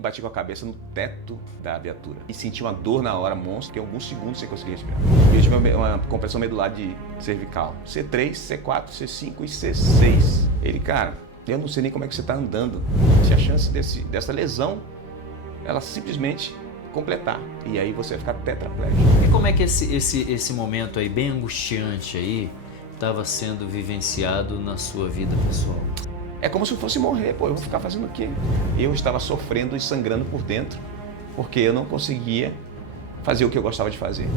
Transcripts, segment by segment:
Bati com a cabeça no teto da viatura e senti uma dor na hora, monstro, que em alguns segundos sem conseguir respirar. E eu tive uma compressão medular de cervical. C3, C4, C5 e C6. Ele, cara, eu não sei nem como é que você está andando. Se a chance dessa lesão, ela simplesmente completar. E aí você vai ficar tetraplégico. E como é que esse momento aí, bem angustiante aí, estava sendo vivenciado na sua vida pessoal? É como se eu fosse morrer, pô, eu vou ficar fazendo o quê? Eu estava sofrendo e sangrando por dentro, porque eu não conseguia fazer o que eu gostava de fazer.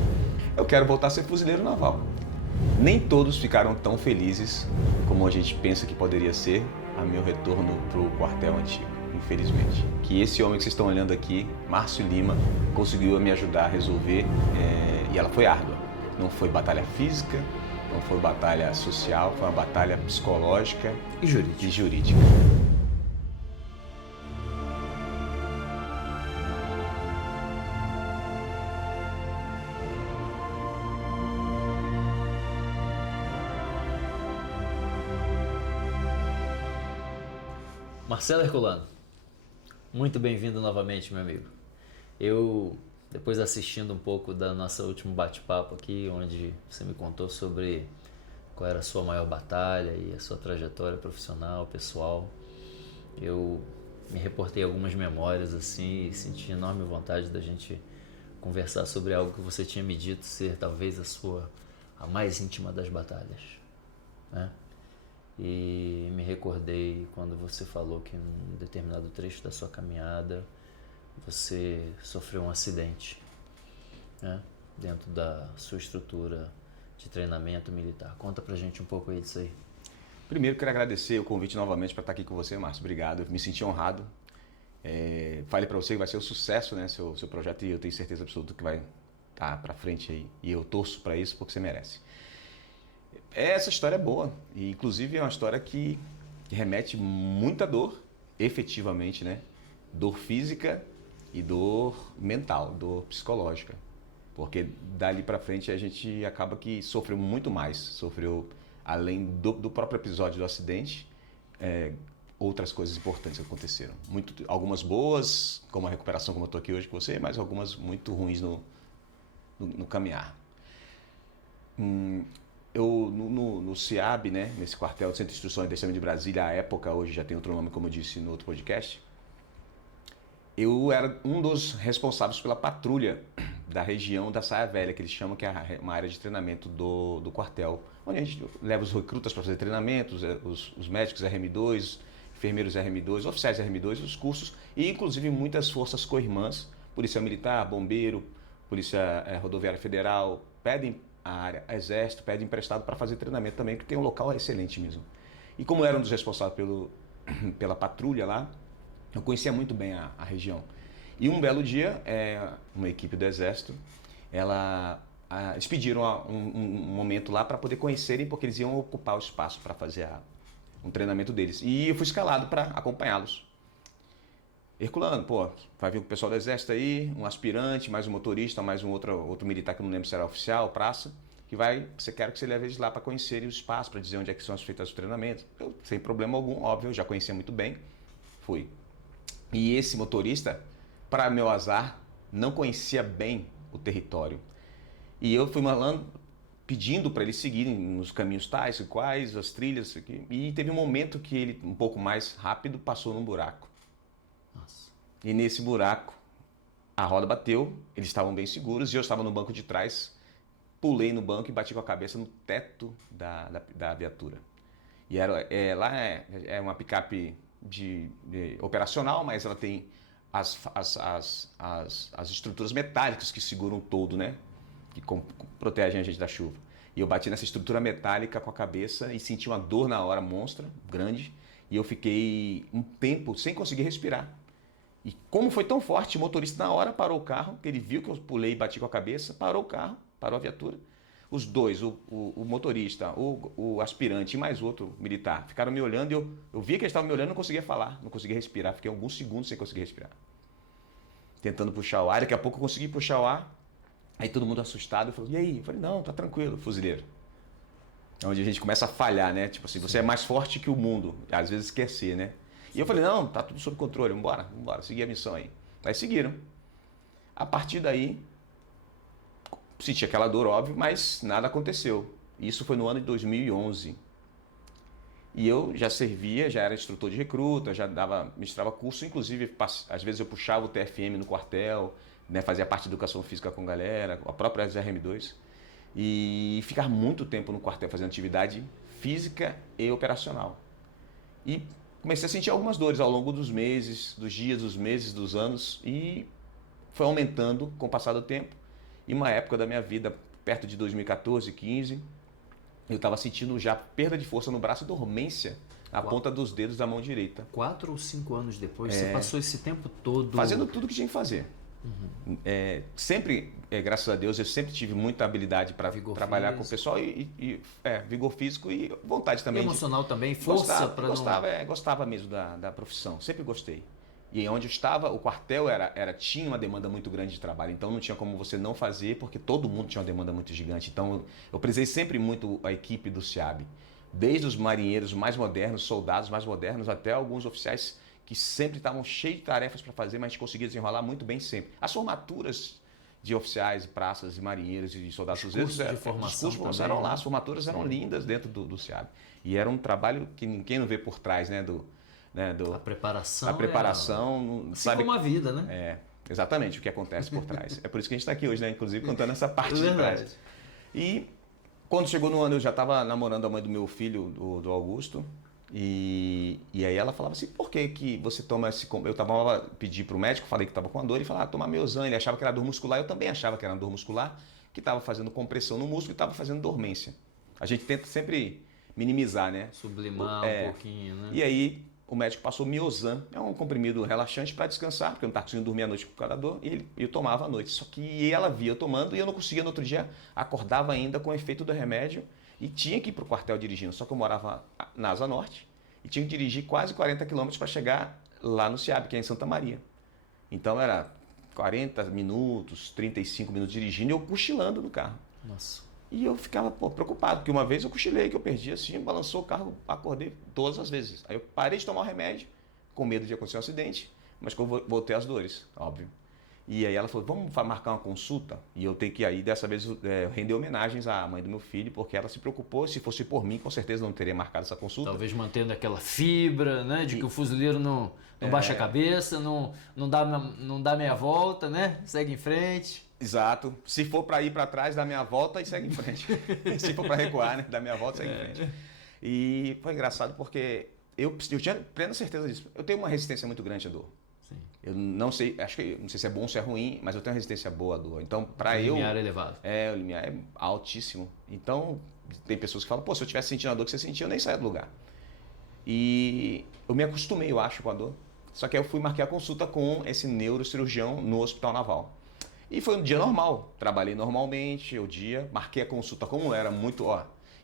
Eu quero voltar a ser fuzileiro naval. Nem todos ficaram tão felizes como a gente pensa que poderia ser a meu retorno para o quartel antigo, infelizmente. Que esse homem que vocês estão olhando aqui, Márcio Lima, conseguiu me ajudar a resolver e ela foi árdua. Não foi batalha física, não foi batalha social, foi uma batalha psicológica E jurídica. e jurídica. Marcelo Herculano, muito bem-vindo novamente, meu amigo. Eu, depois assistindo um pouco da nossa último bate-papo aqui, onde você me contou sobre qual era a sua maior batalha e a sua trajetória profissional, pessoal, eu me reportei algumas memórias assim e senti enorme vontade da gente conversar sobre algo que você tinha me dito ser talvez a mais íntima das batalhas, né? E me recordei quando você falou que em um determinado trecho da sua caminhada você sofreu um acidente, né? Dentro da sua estrutura de treinamento militar. Conta pra gente um pouco aí disso aí. Primeiro, quero agradecer o convite novamente para estar aqui com você, Márcio. Obrigado, eu me senti honrado. Falei para você que vai ser um sucesso, né, seu projeto, e eu tenho certeza absoluta que vai estar para frente aí. E eu torço para isso porque você merece. Essa história é boa, e inclusive é uma história que remete muita dor, efetivamente, né? Dor física e dor mental, dor psicológica. Porque dali para frente a gente acaba que sofreu muito mais, sofreu além do próprio episódio do acidente, outras coisas importantes aconteceram. Algumas boas, como a recuperação, como eu estou aqui hoje com você, mas algumas muito ruins no caminhar. Eu, no CIAB, né, nesse quartel, Centro de Instrução e Adestramento de Brasília, à época, hoje já tem outro nome, como eu disse no outro podcast, eu era um dos responsáveis pela patrulha da região da Saia Velha, que eles chamam, que é uma área de treinamento do quartel, onde a gente leva os recrutas para fazer treinamentos, os médicos RM2, enfermeiros RM2, oficiais RM2, os cursos, e inclusive muitas forças co-irmãs, Polícia Militar, Bombeiro, Polícia Rodoviária Federal, pedem a área, Exército, pedem emprestado para fazer treinamento também, porque tem um local excelente mesmo. E como eu era um dos responsáveis pela patrulha lá, eu conhecia muito bem a região. E um belo dia, uma equipe do Exército, eles pediram um momento lá para poder conhecerem, porque eles iam ocupar o espaço para fazer um treinamento deles. E eu fui escalado para acompanhá-los. Herculano, pô, vai vir o pessoal do Exército aí, um aspirante, mais um motorista, mais um outro militar que eu não lembro se era oficial, praça, quero que você leve eles lá para conhecerem o espaço, para dizer onde é que são as feitas os treinamentos. Eu, sem problema algum, óbvio, eu já conhecia muito bem, fui. E esse motorista, para meu azar, não conhecia bem o território. E eu fui malando, pedindo para eles seguirem os caminhos tais e quais, as trilhas, aqui. E teve um momento que ele, um pouco mais rápido, passou num buraco. Nossa. E nesse buraco, a roda bateu, eles estavam bem seguros, e eu estava no banco de trás, pulei no banco e bati com a cabeça no teto da viatura. E lá é uma picape operacional, mas ela tem as estruturas metálicas que seguram todo, né? Que protegem a gente da chuva. E eu bati nessa estrutura metálica com a cabeça e senti uma dor na hora monstra, grande, e eu fiquei um tempo sem conseguir respirar. E como foi tão forte, o motorista na hora parou o carro, que ele viu que eu pulei e bati com a cabeça, parou o carro, parou a viatura. Os dois, o motorista, o aspirante e mais outro militar, ficaram me olhando e eu via que eles estavam me olhando e não conseguia falar, não conseguia respirar. Fiquei alguns segundos sem conseguir respirar. Tentando puxar o ar, daqui a pouco eu consegui puxar o ar. Aí todo mundo assustado, falou, e aí? Eu falei, não, tá tranquilo, fuzileiro. É onde a gente começa a falhar, né? Tipo assim, você é mais forte que o mundo, às vezes quer ser, né? E eu falei, não, tá tudo sob controle, vambora, seguir a missão aí. Aí seguiram. A partir daí, senti aquela dor, óbvio, mas nada aconteceu. Isso foi no ano de 2011. E eu já servia, já era instrutor de recruta, já ministrava curso, inclusive às vezes eu puxava o TFM no quartel, né, fazia parte de educação física com a galera, a própria SRM2, e ficar muito tempo no quartel fazendo atividade física e operacional. E comecei a sentir algumas dores ao longo dos meses, dos dias, dos meses, dos anos, e foi aumentando com o passar do tempo. E uma época da minha vida, perto de 2014, 15, eu estava sentindo já perda de força no braço e dormência na ponta dos dedos da mão direita. 4 ou 5 anos depois, você passou esse tempo todo... Fazendo tudo que tinha que fazer. Sempre, graças a Deus, eu sempre tive muita habilidade para trabalhar com o pessoal vigor físico e vontade também. E emocional também, força para não... Gostava mesmo da profissão, sempre gostei. E onde eu estava, o quartel tinha uma demanda muito grande de trabalho, então não tinha como você não fazer, porque todo mundo tinha uma demanda muito gigante. Então eu prezei sempre muito a equipe do SEAB, desde os marinheiros mais modernos, soldados mais modernos, até alguns oficiais que sempre estavam cheios de tarefas para fazer, mas a gente conseguia desenrolar muito bem sempre. As formaturas de oficiais, praças e marinheiros e soldados, os cursos de formação os cursos eram lá, as formaturas eram lindas dentro do SEAB. E era um trabalho que ninguém não vê por trás, né, a preparação. A preparação, assim sabe como a vida, né? Exatamente o que acontece por trás. É por isso que a gente está aqui hoje, né? Inclusive contando essa parte de trás. E quando chegou no ano, eu já estava namorando a mãe do meu filho, do Augusto. E aí ela falava assim, por que você toma esse... Eu pedi para o médico, falei que estava com a dor, e falava, toma Miosan. Ele achava que era dor muscular, eu também achava que era dor muscular, que estava fazendo compressão no músculo e estava fazendo dormência. A gente tenta sempre minimizar, né? Sublimar um pouquinho, né? E aí o médico passou Miosan, é um comprimido relaxante para descansar, porque eu não estava conseguindo dormir à noite por causa da dor, e eu tomava à noite. Só que ela via eu tomando e eu não conseguia no outro dia, acordava ainda com o efeito do remédio e tinha que ir para o quartel dirigindo. Só que eu morava na Asa Norte e tinha que dirigir quase 40 quilômetros para chegar lá no SEAB, que é em Santa Maria. Então era 40 minutos, 35 minutos dirigindo e eu cochilando no carro. Nossa. E eu ficava preocupado, porque uma vez eu cochilei, que eu perdi assim, balançou o carro, acordei todas as vezes. Aí eu parei de tomar o remédio, com medo de acontecer um acidente, mas que eu voltei às dores, óbvio. E aí ela falou, vamos marcar uma consulta? E eu tenho que aí, dessa vez, render homenagens à mãe do meu filho, porque ela se preocupou, se fosse por mim, com certeza não teria marcado essa consulta. Talvez mantendo aquela fibra, né, de que o fuzileiro não baixa a cabeça, não dá meia volta, né, segue em frente. Exato. Se for para ir para trás, dá meia volta e segue em frente. Se for para recuar, né, dá meia volta e segue em frente. E foi engraçado porque eu tinha plena certeza disso. Eu tenho uma resistência muito grande à dor. Sim. Eu não sei, não sei se é bom ou se é ruim, mas eu tenho uma resistência boa à dor. Então, para eu... O limiar é elevado. O limiar é altíssimo. Então, tem pessoas que falam, pô, se eu tivesse sentindo a dor que você sentia, eu nem saía do lugar. E eu me acostumei, eu acho, com a dor. Só que aí eu fui marcar a consulta com esse neurocirurgião no Hospital Naval. E foi um dia normal, trabalhei normalmente, marquei a consulta como era muito,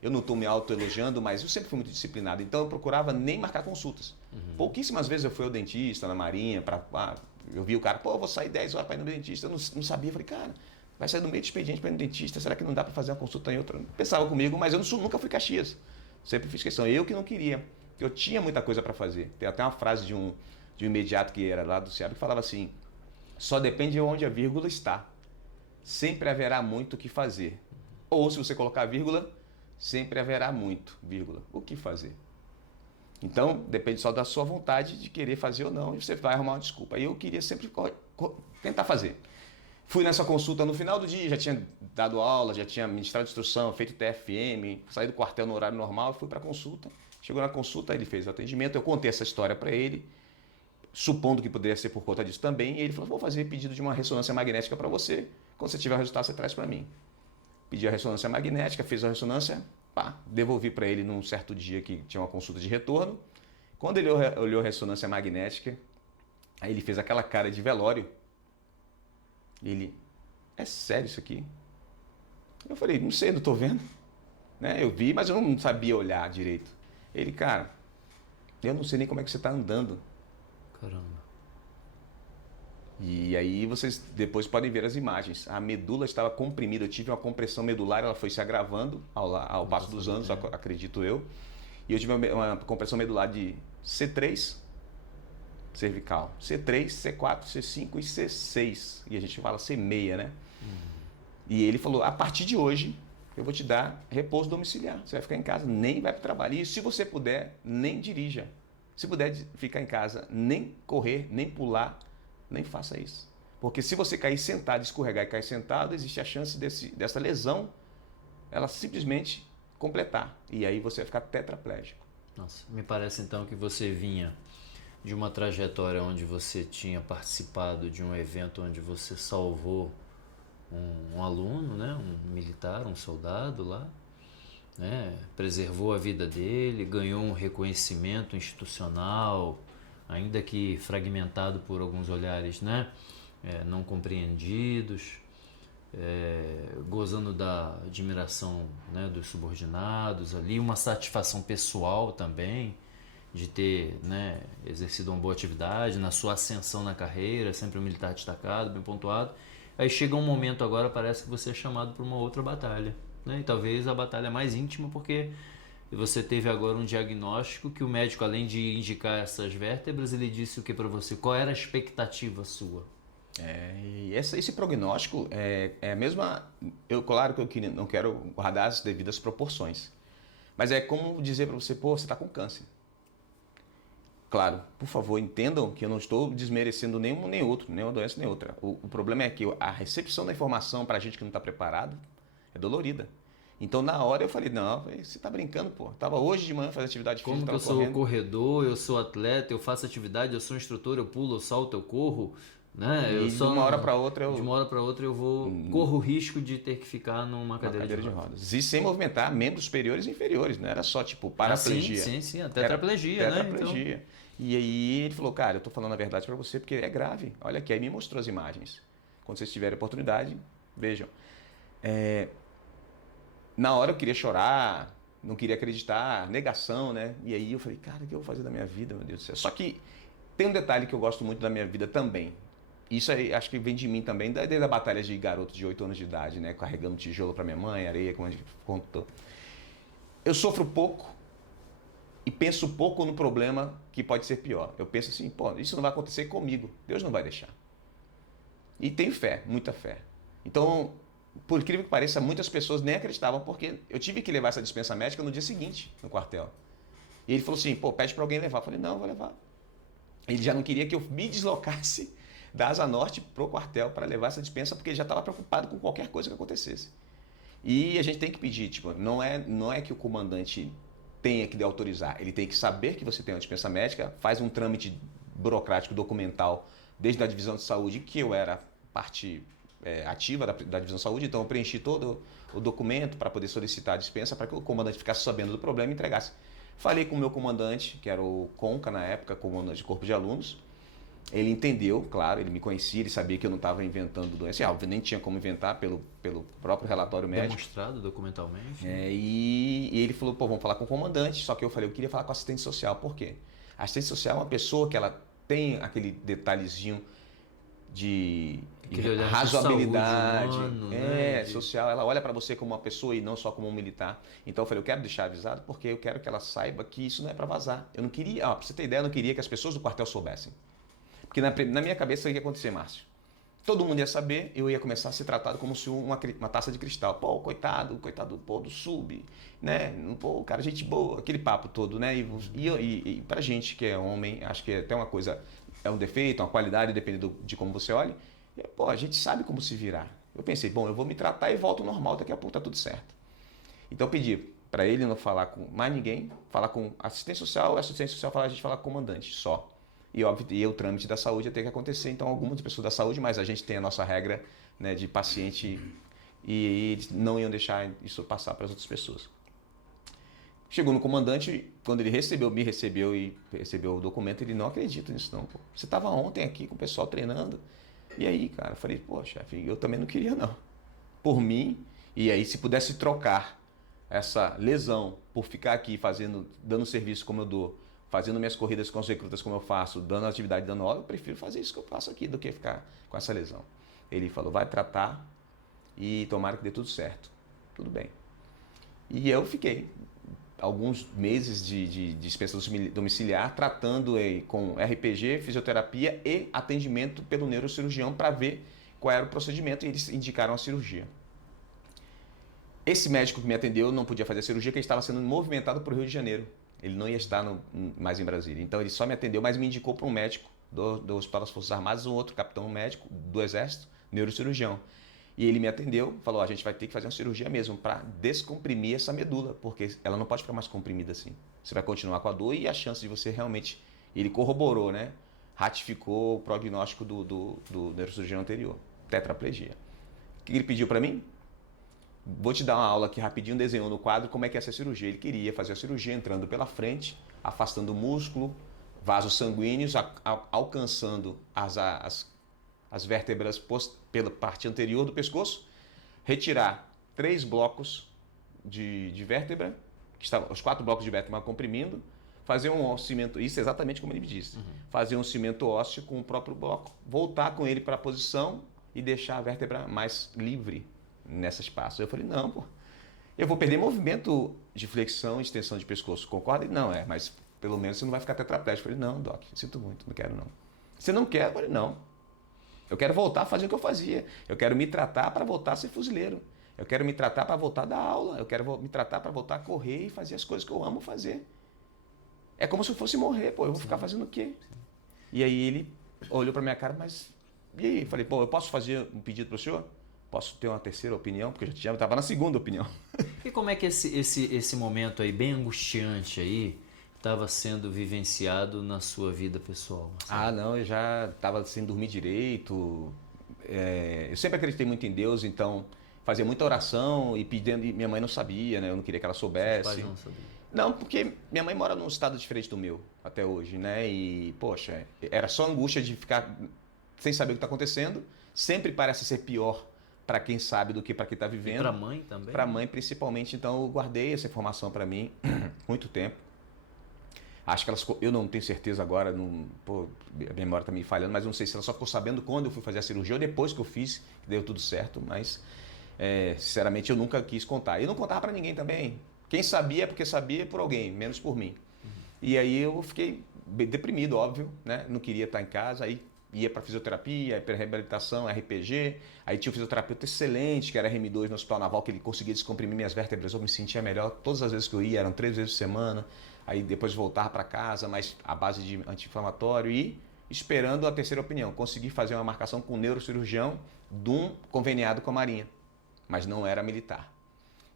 eu não estou me autoelogiando, mas eu sempre fui muito disciplinado, então eu procurava nem marcar consultas. Pouquíssimas vezes eu fui ao dentista, na Marinha, eu vi o cara, eu vou sair 10 horas para ir no dentista, eu não sabia, falei, cara, vai sair no meio do expediente para ir no dentista, será que não dá para fazer uma consulta em outra? Pensava comigo, mas eu nunca fui Caxias, sempre fiz questão, eu que não queria, eu tinha muita coisa para fazer. Tem até uma frase de um imediato que era lá do SEAB que falava assim, só depende de onde a vírgula está. Sempre haverá muito o que fazer. Ou se você colocar vírgula, sempre haverá muito, vírgula, o que fazer. Então, depende só da sua vontade de querer fazer ou não, e você vai arrumar uma desculpa. E eu queria sempre tentar fazer. Fui nessa consulta no final do dia, já tinha dado aula, já tinha ministrado instrução, feito TFM, saí do quartel no horário normal e fui para a consulta. Chegou na consulta, ele fez o atendimento, eu contei essa história para ele, supondo que poderia ser por conta disso também, e ele falou, vou fazer pedido de uma ressonância magnética para você, quando você tiver o resultado você traz para mim. Pedi a ressonância magnética, fez a ressonância, devolvi para ele num certo dia que tinha uma consulta de retorno. Quando ele olhou a ressonância magnética, aí ele fez aquela cara de velório, ele, é sério isso aqui? Eu falei, não sei, não estou vendo. Né? Eu vi, mas eu não sabia olhar direito. Ele, cara, eu não sei nem como é que você está andando. Caramba. E aí vocês depois podem ver as imagens. A medula estava comprimida, eu tive uma compressão medular, ela foi se agravando ao passo dos anos, acredito eu. E eu tive uma compressão medular de C3 cervical. C3, C4, C5 e C6. E a gente fala C6, né? E ele falou, a partir de hoje, eu vou te dar repouso domiciliar. Você vai ficar em casa, nem vai para o trabalho. E se você puder, nem dirija. Se puder ficar em casa, nem correr, nem pular, nem faça isso. Porque se você cair sentado, escorregar e cair sentado, existe a chance dessa lesão, ela simplesmente completar. E aí você vai ficar tetraplégico. Nossa, me parece então que você vinha de uma trajetória onde você tinha participado de um evento onde você salvou um aluno, né, um militar, um soldado lá, né, preservou a vida dele, ganhou um reconhecimento institucional, ainda que fragmentado por alguns olhares, né, não compreendidos, gozando da admiração, né, dos subordinados ali, uma satisfação pessoal também de ter, né, exercido uma boa atividade na sua ascensão na carreira, sempre um militar destacado, bem pontuado. Aí chega um momento agora, parece que você é chamado para uma outra batalha, né? E talvez a batalha mais íntima, porque você teve agora um diagnóstico que o médico, além de indicar essas vértebras, ele disse o que para você? Qual era a expectativa sua? E esse prognóstico é a mesma... Claro que eu não quero guardar as devidas proporções, mas é como dizer para você, pô, você está com câncer. Claro, por favor, entendam que eu não estou desmerecendo nenhum nem outro, nem uma doença nem outra. O problema é que a recepção da informação para a gente que não está preparado é dolorida. Então, na hora eu falei, não, você está brincando, pô. Tava hoje de manhã fazendo atividade física, como que eu sou corredor, eu sou atleta, eu faço atividade, eu sou instrutor, eu pulo, eu salto, eu corro, né? De uma hora para outra eu vou corro o risco de ter que ficar numa cadeira de rodas. E sem movimentar membros superiores e inferiores, não era só tipo paraplegia. Sim, a tetraplegia, né? Tetraplegia. E aí ele falou, cara, eu tô falando a verdade para você porque é grave. Olha aqui, aí me mostrou as imagens. Quando vocês tiverem oportunidade, vejam. Na hora eu queria chorar, não queria acreditar, negação, né? E aí eu falei, cara, o que eu vou fazer da minha vida, meu Deus do céu? Só que tem um detalhe que eu gosto muito da minha vida também. Isso aí acho que vem de mim também, desde a batalha de garoto de 8 anos de idade, né? Carregando tijolo para minha mãe, areia, como a gente contou. Eu sofro pouco e penso pouco no problema que pode ser pior. Eu penso assim, pô, isso não vai acontecer comigo, Deus não vai deixar. E tenho fé, muita fé. Então, por incrível que pareça, muitas pessoas nem acreditavam, porque eu tive que levar essa dispensa médica no dia seguinte, no quartel. E ele falou assim, pô, pede para alguém levar. Eu falei, não, eu vou levar. Ele já não queria que eu me deslocasse da Asa Norte para o quartel para levar essa dispensa, porque ele já estava preocupado com qualquer coisa que acontecesse. E a gente tem que pedir, tipo, não é que o comandante tenha que autorizar, ele tem que saber que você tem uma dispensa médica, faz um trâmite burocrático, documental, desde a divisão de saúde, que eu era parte ativa da divisão de saúde, então eu preenchi todo o documento para poder solicitar a dispensa, para que o comandante ficasse sabendo do problema e entregasse. Falei com o meu comandante, que era o Conca na época, comandante de corpo de alunos. Ele entendeu, claro, ele me conhecia, ele sabia que eu não estava inventando doença. Óbvio, nem tinha como inventar pelo próprio relatório médico. Demonstrado documentalmente. E ele falou, pô, vamos falar com o comandante. Só que eu falei, eu queria falar com a assistente social. Por quê? A assistente social é uma pessoa que ela tem aquele detalhezinho de razoabilidade, humano, né? social. Ela olha para você como uma pessoa e não só como um militar. Então eu falei, eu quero deixar avisado porque eu quero que ela saiba que isso não é para vazar. Eu não queria, para você ter ideia, eu não queria que as pessoas do quartel soubessem. Porque na minha cabeça o que ia acontecer, Márcio? Todo mundo ia saber, eu ia começar a ser tratado como se uma taça de cristal. Pô, coitado, pô, do sub, né? Pô, cara, gente boa, aquele papo todo, né? E pra gente que é homem, acho que é até uma coisa, é um defeito, uma qualidade, dependendo de como você olha. Pô, a gente sabe como se virar. Eu pensei, bom, eu vou me tratar e volto ao normal, daqui a pouco tá tudo certo. Então eu pedi para ele não falar com mais ninguém, falar com assistente social, a assistente social a gente falar com o comandante, só. E óbvio, o trâmite da saúde ia ter que acontecer, então algumas pessoas da saúde, mas a gente tem a nossa regra, né, de paciente e eles não iam deixar isso passar para as outras pessoas. Chegou no comandante, quando ele me recebeu e recebeu o documento, ele não acredita nisso não. Pô. Você estava ontem aqui com o pessoal treinando, e aí, cara, eu falei, pô, chefe, eu também não queria não. Por mim, e aí se pudesse trocar essa lesão por ficar aqui dando serviço como eu dou, fazendo minhas corridas com os recrutas como eu faço, dando atividade, dando aula, eu prefiro fazer isso que eu faço aqui do que ficar com essa lesão. Ele falou, vai tratar e tomara que dê tudo certo. Tudo bem. E eu fiquei alguns meses de dispensa domiciliar, tratando com RPG, fisioterapia e atendimento pelo neurocirurgião para ver qual era o procedimento e eles indicaram a cirurgia. Esse médico que me atendeu não podia fazer a cirurgia porque ele estava sendo movimentado para o Rio de Janeiro. Ele não ia estar mais em Brasília. Então ele só me atendeu, mas me indicou para um médico do Hospital das Forças Armadas, um outro capitão médico do Exército, neurocirurgião. E ele me atendeu, falou, a gente vai ter que fazer uma cirurgia mesmo para descomprimir essa medula, porque ela não pode ficar mais comprimida assim. Você vai continuar com a dor e a chance de você realmente... Ele corroborou, né? Ratificou o prognóstico do neurocirurgião anterior, tetraplegia. O que ele pediu para mim? Vou te dar uma aula aqui rapidinho, desenhou no quadro como é que é essa cirurgia. Ele queria fazer a cirurgia entrando pela frente, afastando o músculo, vasos sanguíneos, alcançando as vértebras pela parte anterior do pescoço, retirar 3 blocos de vértebra, os 4 blocos de vértebra comprimindo, fazer um cimento, isso é exatamente como ele me disse, fazer um cimento ósseo com o próprio bloco, voltar com ele para a posição e deixar a vértebra mais livre nesse espaço. Eu falei, não, pô, eu vou perder movimento de flexão e extensão de pescoço, concorda? Ele, não, mas pelo menos você não vai ficar tetraplégico. Eu falei, não, doc, sinto muito, não quero não. Você não quer? Eu falei, não. Eu quero voltar a fazer o que eu fazia. Eu quero me tratar para voltar a ser fuzileiro. Eu quero me tratar para voltar a dar aula. Eu quero me tratar para voltar a correr e fazer as coisas que eu amo fazer. É como se eu fosse morrer, pô. Eu vou ficar fazendo o quê? E aí ele olhou para minha cara, mas... E aí? Eu falei, pô, eu posso fazer um pedido para o senhor? Posso ter uma terceira opinião? Porque eu já estava na segunda opinião. E como é que esse momento aí, bem angustiante aí, estava sendo vivenciado na sua vida pessoal? Marcelo? Não, eu já estava sem dormir direito. Eu sempre acreditei muito em Deus, então fazia muita oração e pedindo, e minha mãe não sabia, né? Eu não queria que ela soubesse. Seus pais não sabiam? Não, porque minha mãe mora num estado diferente do meu até hoje, né? E, poxa, era só angústia de ficar sem saber o que está acontecendo. Sempre parece ser pior para quem sabe do que para quem está vivendo. Para a mãe também? Para a mãe principalmente, então eu guardei essa informação para mim muito tempo. Acho que eu não tenho certeza agora, a memória está me falhando, mas não sei se ela só ficou sabendo quando eu fui fazer a cirurgia ou depois que eu fiz, que deu tudo certo, mas sinceramente eu nunca quis contar. Eu não contava para ninguém também. Quem sabia é porque sabia por alguém, menos por mim. E aí eu fiquei deprimido, óbvio, né? Não queria estar em casa, aí ia para fisioterapia, para reabilitação, RPG. Aí tinha um fisioterapeuta excelente, que era RM2 no Hospital Naval, que ele conseguia descomprimir minhas vértebras, eu me sentia melhor. Todas as vezes que eu ia, eram 3 vezes por semana. Aí depois voltar para casa, mas à base de anti-inflamatório e esperando a terceira opinião. Consegui fazer uma marcação com um neurocirurgião de um conveniado com a Marinha, mas não era militar.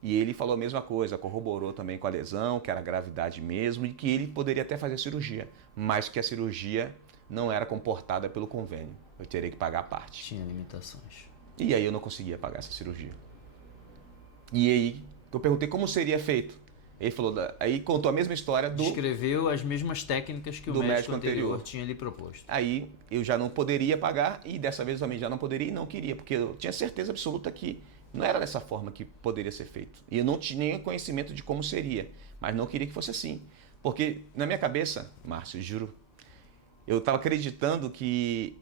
E ele falou a mesma coisa, corroborou também com a lesão, que era gravidade mesmo, e que ele poderia até fazer a cirurgia, mas que a cirurgia não era comportada pelo convênio. Eu teria que pagar a parte. Tinha limitações. E aí eu não conseguia pagar essa cirurgia. E aí eu perguntei como seria feito. Ele falou, aí contou a mesma história do... Descreveu as mesmas técnicas que o médico anterior tinha lhe proposto. Aí eu já não poderia pagar e dessa vez eu também já não poderia e não queria, porque eu tinha certeza absoluta que não era dessa forma que poderia ser feito. E eu não tinha nenhum conhecimento de como seria, mas não queria que fosse assim. Porque na minha cabeça, Márcio, juro, eu estava acreditando que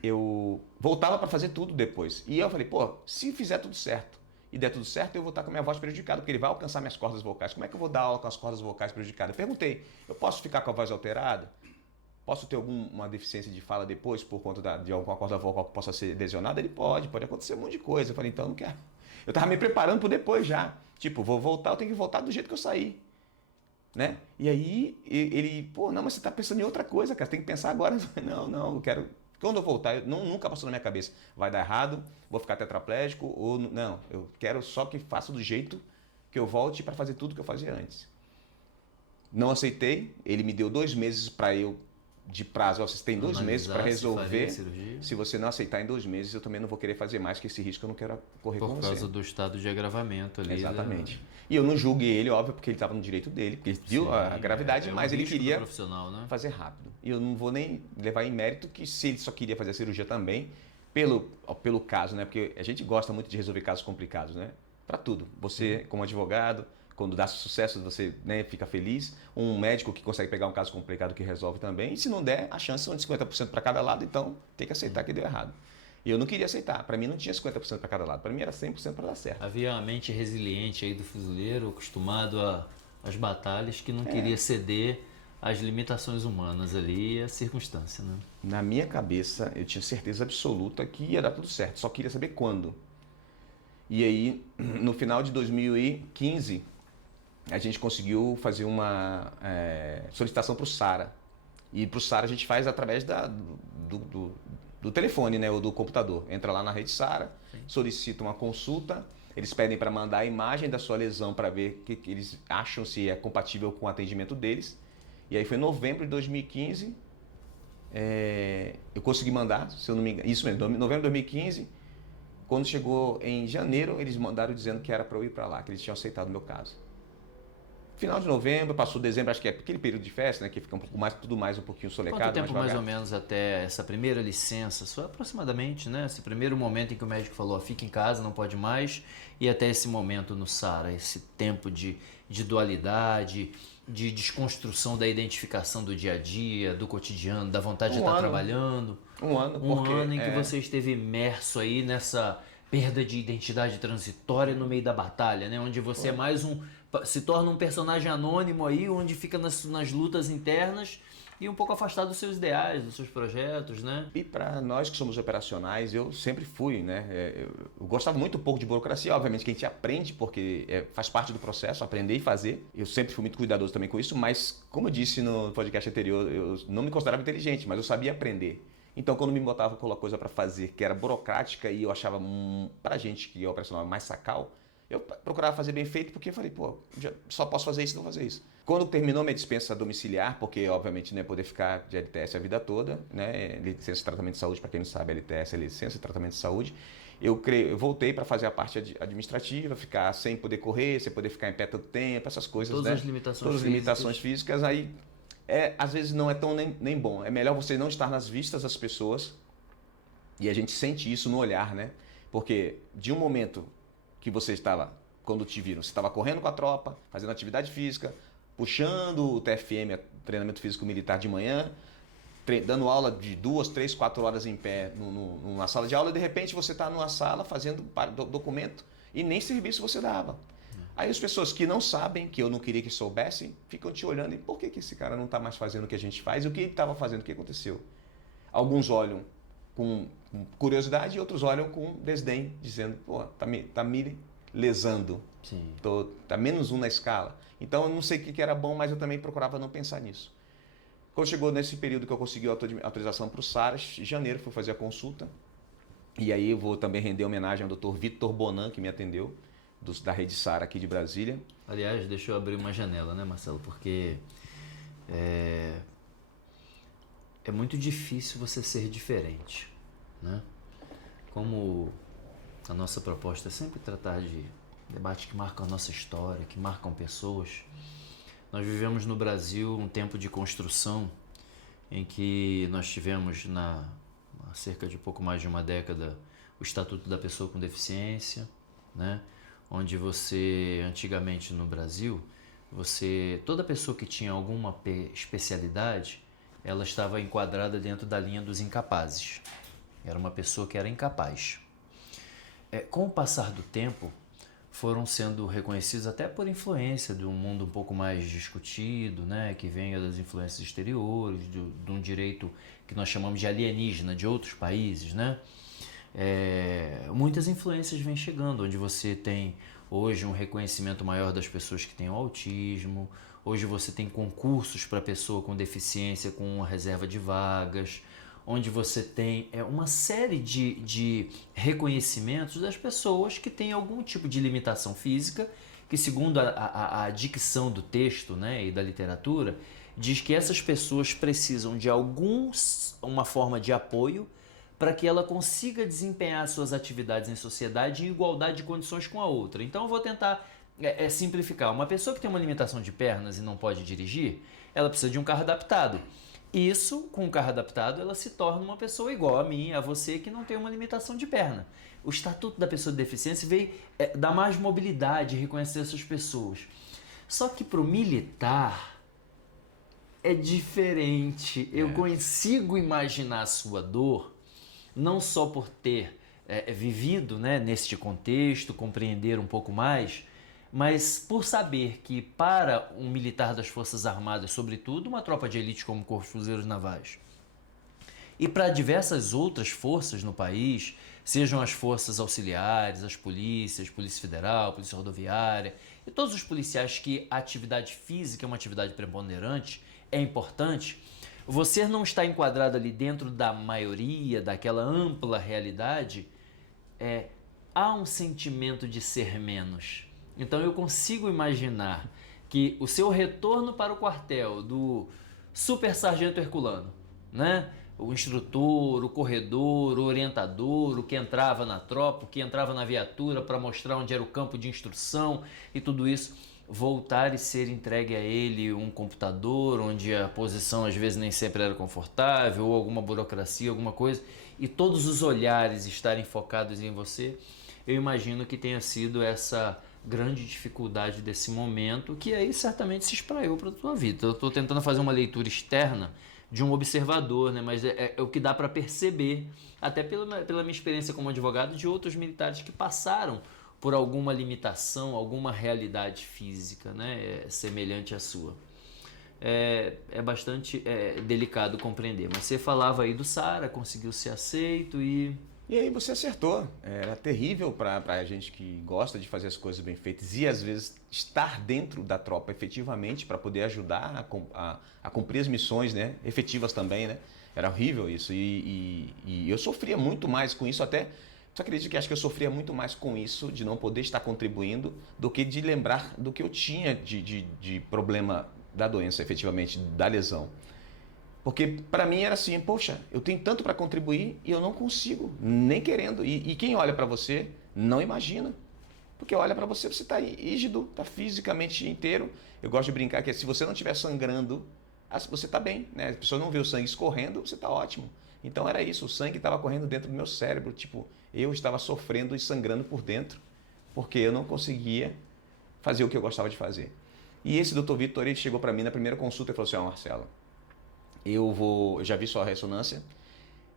eu voltava para fazer tudo depois. E eu falei, pô, se fizer tudo certo e der tudo certo, eu vou estar com a minha voz prejudicada, porque ele vai alcançar minhas cordas vocais. Como é que eu vou dar aula com as cordas vocais prejudicadas? Eu perguntei, eu posso ficar com a voz alterada? Posso ter alguma deficiência de fala depois por conta de alguma corda vocal que possa ser lesionada? Ele pode acontecer um monte de coisa. Eu falei, então eu não quero. Eu estava me preparando para depois já. Tipo, vou voltar, eu tenho que voltar do jeito que eu saí. Né? E aí ele, pô, não, mas você está pensando em outra coisa, cara, tem que pensar agora. Não, eu quero. Quando eu voltar, nunca passou na minha cabeça, vai dar errado, vou ficar tetraplégico, ou não, eu quero só que faça do jeito que eu volte para fazer tudo que eu fazia antes. Não aceitei, ele me deu 2 meses para eu de prazo, vocês têm 2 meses para resolver. Se você não aceitar em 2 meses, eu também não vou querer fazer mais, que esse risco eu não quero correr com você. Por causa do estado de agravamento ali. Exatamente. Né? E eu não julguei ele, óbvio, porque ele estava no direito dele, porque ele viu a gravidade, mas ele queria fazer rápido. E eu não vou nem levar em mérito que se ele só queria fazer a cirurgia também, pelo caso, né? Porque a gente gosta muito de resolver casos complicados, né? Para tudo. Você, como advogado, quando dá sucesso, você, né, fica feliz. Um médico que consegue pegar um caso complicado que resolve também. E se não der, a chance são de 50% para cada lado, então tem que aceitar que deu errado. E eu não queria aceitar. Para mim não tinha 50% para cada lado. Para mim era 100% para dar certo. Havia a mente resiliente aí do fuzileiro, acostumado a as batalhas, que não queria ceder às limitações humanas ali e à circunstância, né? Na minha cabeça, eu tinha certeza absoluta que ia dar tudo certo, só queria saber quando. E aí, no final de 2015, a gente conseguiu fazer uma solicitação para o SARA. E para o SARA a gente faz através do telefone, né, ou do computador. Entra lá na rede SARA, solicita uma consulta, eles pedem para mandar a imagem da sua lesão para ver o que eles acham se é compatível com o atendimento deles. E aí foi em novembro de 2015, eu consegui mandar, se eu não me engano, isso mesmo, novembro de 2015. Quando chegou em janeiro, eles mandaram dizendo que era para eu ir para lá, que eles tinham aceitado o meu caso. Final de novembro, passou dezembro, acho que é aquele período de festa, né, que fica tudo mais um pouquinho solecado. Quanto tempo mais ou menos até essa primeira licença? Só aproximadamente, né? Esse primeiro momento em que o médico falou, fica em casa, não pode mais, e até esse momento no SARA, esse tempo de dualidade, de desconstrução da identificação do dia a dia, do cotidiano, da vontade de estar trabalhando. Um ano, Um ano em que você esteve imerso aí nessa perda de identidade transitória no meio da batalha, né? Onde você é mais se torna um personagem anônimo aí, onde fica nas lutas internas e um pouco afastado dos seus ideais, dos seus projetos, né? E para nós que somos operacionais, eu sempre fui, né? Eu gostava muito pouco de burocracia, obviamente que a gente aprende, porque faz parte do processo, aprender e fazer. Eu sempre fui muito cuidadoso também com isso, mas como eu disse no podcast anterior, eu não me considerava inteligente, mas eu sabia aprender. Então, quando me botava com uma coisa para fazer que era burocrática e eu achava, pra gente que é operacional, mais sacal, eu procurava fazer bem feito porque eu falei, só posso fazer isso, não vou fazer isso. Quando terminou minha dispensa domiciliar, porque obviamente não ia poder ficar de LTS a vida toda, né? Licença de tratamento de saúde, para quem não sabe, LTS é licença de tratamento de saúde. Eu voltei para fazer a parte administrativa, ficar sem poder correr, sem poder ficar em pé todo tempo, essas coisas, todas né? as limitações Todas as físicas. limitações físicas, aí às vezes não é tão nem bom. É melhor você não estar nas vistas das pessoas, e a gente sente isso no olhar, né? Porque de um momento que você estava, quando te viram, você estava correndo com a tropa, fazendo atividade física, puxando o TFM, treinamento físico militar de manhã, dando aula de 2, 3, 4 horas em pé numa sala de aula, e de repente você está numa sala fazendo documento e nem serviço você dava. Aí as pessoas que não sabem, que eu não queria que soubessem, ficam te olhando e por que esse cara não está mais fazendo o que a gente faz? E o que ele estava fazendo? O que aconteceu? Alguns olham com curiosidade e outros olham com desdém, dizendo, tá me lesando. Sim. Tá menos um na escala. Então eu não sei o que era bom, mas eu também procurava não pensar nisso. Quando chegou nesse período que eu consegui a autorização para o SARAS, em janeiro fui fazer a consulta. E aí eu vou também render homenagem ao Dr. Vitor Bonan, que me atendeu, da Rede SARA aqui de Brasília. Aliás, deixa eu abrir uma janela, né, Marcelo? Porque é muito difícil você ser diferente, né? Como a nossa proposta é sempre tratar de debates que marcam a nossa história, que marcam pessoas. Nós vivemos no Brasil um tempo de construção em que nós tivemos há cerca de pouco mais de uma década o Estatuto da Pessoa com Deficiência, né? Onde você, antigamente no Brasil, toda pessoa que tinha alguma especialidade, ela estava enquadrada dentro da linha dos incapazes. Era uma pessoa que era incapaz. Com o passar do tempo, foram sendo reconhecidos até por influência de um mundo um pouco mais discutido, né, que vem das influências exteriores, de um direito que nós chamamos de alienígena, de outros países, né? Muitas influências vêm chegando, onde você tem hoje um reconhecimento maior das pessoas que têm o autismo, hoje você tem concursos para pessoa com deficiência com uma reserva de vagas, onde você tem uma série de reconhecimentos das pessoas que têm algum tipo de limitação física, que segundo a dicção do texto, né, e da literatura, diz que essas pessoas precisam de uma forma de apoio para que ela consiga desempenhar suas atividades em sociedade em igualdade de condições com a outra. Então eu vou tentar simplificar. Uma pessoa que tem uma limitação de pernas e não pode dirigir, ela precisa de um carro adaptado. Isso, com o carro adaptado, ela se torna uma pessoa igual a mim, a você, que não tem uma limitação de perna. O Estatuto da Pessoa com Deficiência veio dar mais mobilidade e reconhecer essas pessoas. Só que para o militar é diferente. Eu consigo imaginar a sua dor, não só por ter vivido, né, neste contexto, compreender um pouco mais, mas por saber que para um militar das Forças Armadas, sobretudo uma tropa de elite como o Corpo de Fuzileiros Navais, e para diversas outras forças no país, sejam as forças auxiliares, as polícias, Polícia Federal, Polícia Rodoviária, e todos os policiais que a atividade física é uma atividade preponderante, é importante, você não está enquadrado ali dentro da maioria, daquela ampla realidade, há um sentimento de ser menos. Então eu consigo imaginar que o seu retorno para o quartel do super sargento Herculano, né? O instrutor, o corredor, o orientador, o que entrava na tropa, o que entrava na viatura para mostrar onde era o campo de instrução e tudo isso, voltar e ser entregue a ele um computador onde a posição às vezes nem sempre era confortável, ou alguma burocracia, alguma coisa, e todos os olhares estarem focados em você, eu imagino que tenha sido essa grande dificuldade desse momento, que aí certamente se espraiou para a tua vida. Eu estou tentando fazer uma leitura externa de um observador, né? Mas é o que dá para perceber, até pela minha experiência como advogado, de outros militares que passaram por alguma limitação, alguma realidade física, né? Semelhante à sua. É bastante delicado compreender. Mas você falava aí do Sara, conseguiu ser aceito e... E aí você acertou. Era terrível para a gente que gosta de fazer as coisas bem feitas e às vezes estar dentro da tropa efetivamente para poder ajudar a cumprir as missões, né? Efetivas também, né? Era horrível isso e eu sofria muito mais com isso até. Você acredita que acho que eu sofria muito mais com isso de não poder estar contribuindo do que de lembrar do que eu tinha de problema da doença efetivamente, da lesão. Porque para mim era assim, poxa, eu tenho tanto para contribuir e eu não consigo, nem querendo. E quem olha para você não imagina. Porque olha para você, você está rígido, está fisicamente inteiro. Eu gosto de brincar que se você não estiver sangrando, você está bem, né? A pessoa não vê o sangue escorrendo, você está ótimo. Então era isso, o sangue estava correndo dentro do meu cérebro. Tipo, eu estava sofrendo e sangrando por dentro, porque eu não conseguia fazer o que eu gostava de fazer. E esse Dr. Vitor, ele chegou para mim na primeira consulta e falou assim, Marcelo, eu já vi sua ressonância.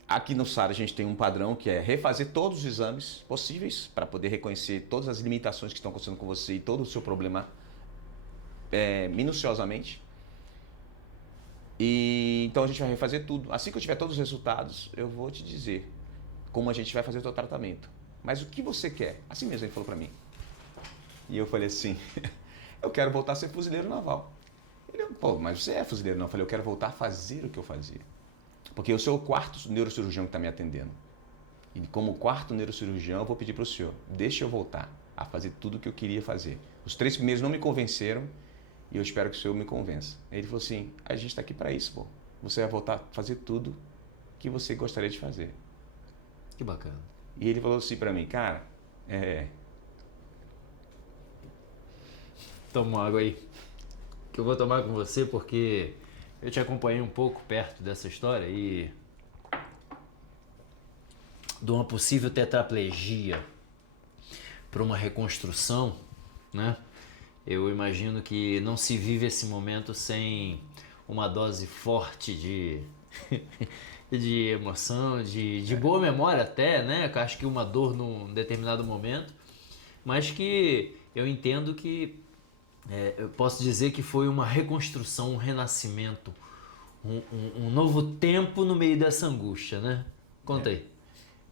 Aqui no SAR a gente tem um padrão que é refazer todos os exames possíveis para poder reconhecer todas as limitações que estão acontecendo com você e todo o seu problema minuciosamente. E então a gente vai refazer tudo. Assim que eu tiver todos os resultados, eu vou te dizer como a gente vai fazer o seu tratamento. Mas o que você quer? Assim mesmo ele falou para mim. E eu falei assim, eu quero voltar a ser fuzileiro naval. Ele, pô, mas você é fuzileiro não? Eu falei, eu quero voltar a fazer o que eu fazia. Porque eu sou o quarto neurocirurgião que está me atendendo. E como quarto neurocirurgião, eu vou pedir para o senhor, deixa eu voltar a fazer tudo o que eu queria fazer. Os 3 primeiros não me convenceram e eu espero que o senhor me convença. Aí ele falou assim, a gente está aqui para isso, pô. Você vai voltar a fazer tudo que você gostaria de fazer. Que bacana. E ele falou assim para mim, cara, Toma uma água aí, que eu vou tomar com você porque eu te acompanhei um pouco perto dessa história e de uma possível tetraplegia para uma reconstrução, né? Eu imagino que não se vive esse momento sem uma dose forte de de emoção, de boa memória até, né? Eu acho que uma dor num determinado momento, mas que eu entendo que eu posso dizer que foi uma reconstrução, um renascimento, um novo tempo no meio dessa angústia, né? Conta aí.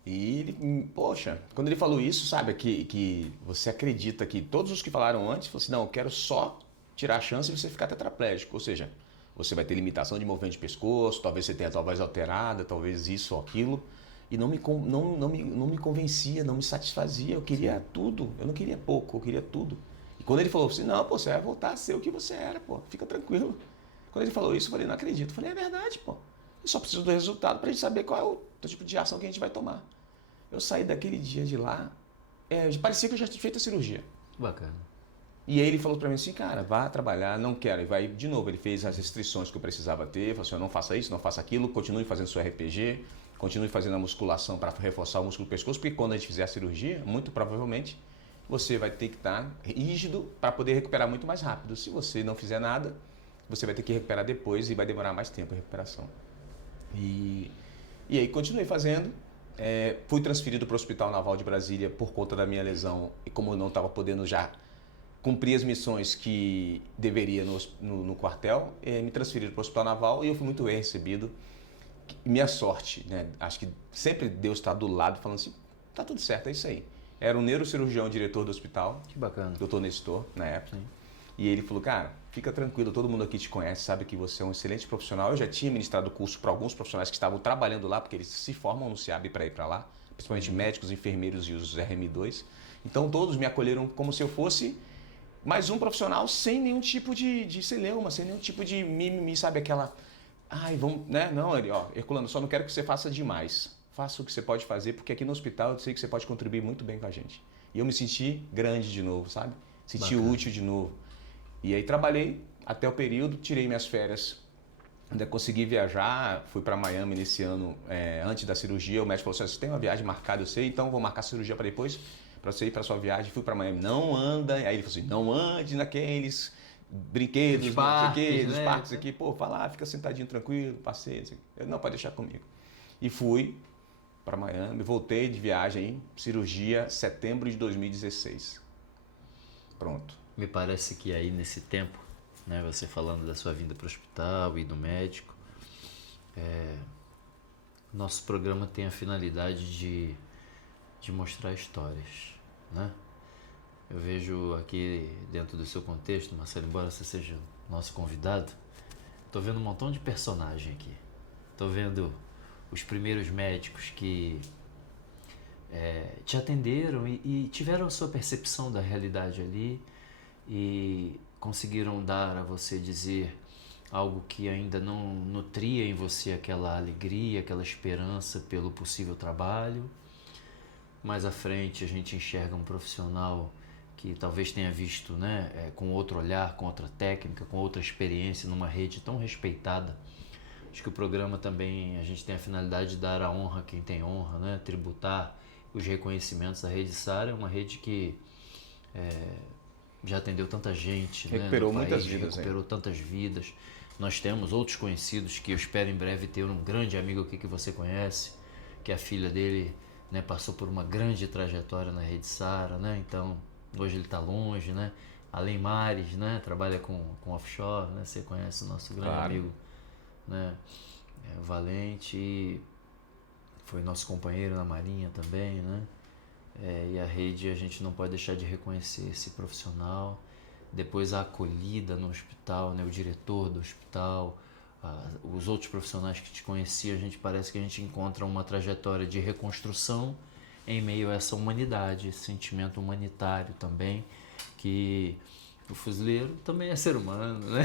E ele, poxa, quando ele falou isso, sabe, que você acredita que todos os que falaram antes, falaram assim, não, eu quero só tirar a chance de você ficar tetraplégico, ou seja, você vai ter limitação de movimento de pescoço, talvez você tenha a tua voz alterada, talvez isso ou aquilo, e não me convencia, não me satisfazia, eu queria tudo, eu não queria pouco, eu queria tudo. E quando ele falou assim, não, pô, você vai voltar a ser o que você era, pô, fica tranquilo. Quando ele falou isso, eu falei, não acredito. Eu falei, é verdade, pô. Eu só preciso do resultado pra gente saber qual é o tipo de ação que a gente vai tomar. Eu saí daquele dia de lá, parecia que eu já tinha feito a cirurgia. Bacana. E aí ele falou pra mim assim, cara, vá trabalhar, não quero. E vai, de novo, ele fez as restrições que eu precisava ter, falou assim, não faça isso, não faça aquilo, continue fazendo seu RPG, continue fazendo a musculação para reforçar o músculo do pescoço, porque quando a gente fizer a cirurgia, muito provavelmente, você vai ter que estar rígido para poder recuperar muito mais rápido. Se você não fizer nada, você vai ter que recuperar depois e vai demorar mais tempo a recuperação. E aí continuei fazendo. Fui transferido para o Hospital Naval de Brasília por conta da minha lesão e como eu não estava podendo já cumpri as missões que deveria no quartel, me transferiram para o Hospital Naval e eu fui muito bem recebido. E minha sorte, né? Acho que sempre Deus está do lado falando assim, tá tudo certo, é isso aí. Era um neurocirurgião, diretor do hospital. Que bacana. Dr. Nestor, na época. Sim. E ele falou, cara, fica tranquilo, todo mundo aqui te conhece, sabe que você é um excelente profissional. Eu já tinha ministrado curso para alguns profissionais que estavam trabalhando lá, porque eles se formam no SEAB para ir para lá, principalmente médicos, enfermeiros e os RM2. Então todos me acolheram como se eu fosse mais um profissional sem nenhum tipo de celeuma, sem nenhum tipo de mimimi, sabe aquela... Ai, vamos, né? Não, ele, ó, Herculano, só não quero que você faça demais. Faça o que você pode fazer, porque aqui no hospital eu sei que você pode contribuir muito bem com a gente. E eu me senti grande de novo, sabe? Senti útil de novo. E aí trabalhei até o período, tirei minhas férias, ainda consegui viajar, fui para Miami nesse ano, antes da cirurgia. O médico falou assim, você tem uma viagem marcada, eu sei, então vou marcar a cirurgia para depois, para você ir para sua viagem. Fui para Miami, não anda. Aí ele falou assim, não ande naqueles brinquedos, os parques, os né? parques aqui. Pô, vai lá, fica sentadinho, tranquilo, passeio. Eu, não, pode deixar comigo. E fui para Miami, voltei de viagem, cirurgia, setembro de 2016. Pronto. Me parece que aí nesse tempo, né, você falando da sua vinda para o hospital e do médico, nosso programa tem a finalidade de mostrar histórias, né? Eu vejo aqui dentro do seu contexto, Marcelo, embora você seja nosso convidado, estou vendo um montão de personagem aqui. Estou vendo os primeiros médicos que te atenderam e tiveram a sua percepção da realidade ali e conseguiram dar a você dizer algo que ainda não nutria em você aquela alegria, aquela esperança pelo possível trabalho. Mais à frente a gente enxerga um profissional que talvez tenha visto, né, com outro olhar, com outra técnica, com outra experiência numa rede tão respeitada. Acho que o programa também, a gente tem a finalidade de dar a honra a quem tem honra, né? Tributar os reconhecimentos. A Rede SARA é uma rede que já atendeu tanta gente, recuperou né, no muitas país, vidas. Recuperou tantas vidas. Nós temos outros conhecidos que eu espero em breve ter um grande amigo aqui que você conhece, que a filha dele, né, passou por uma grande trajetória na Rede SARA, né? Então, hoje ele está longe, né? Além Mares, né? Trabalha com offshore, né? Você conhece o nosso grande amigo, né? Valente, foi nosso companheiro na Marinha também, né? E a rede, a gente não pode deixar de reconhecer esse profissional. Depois a acolhida no hospital, né? O diretor do hospital, os outros profissionais que te conheciam, a gente parece que a gente encontra uma trajetória de reconstrução em meio a essa humanidade, esse sentimento humanitário também, que o fuzileiro também é ser humano, né?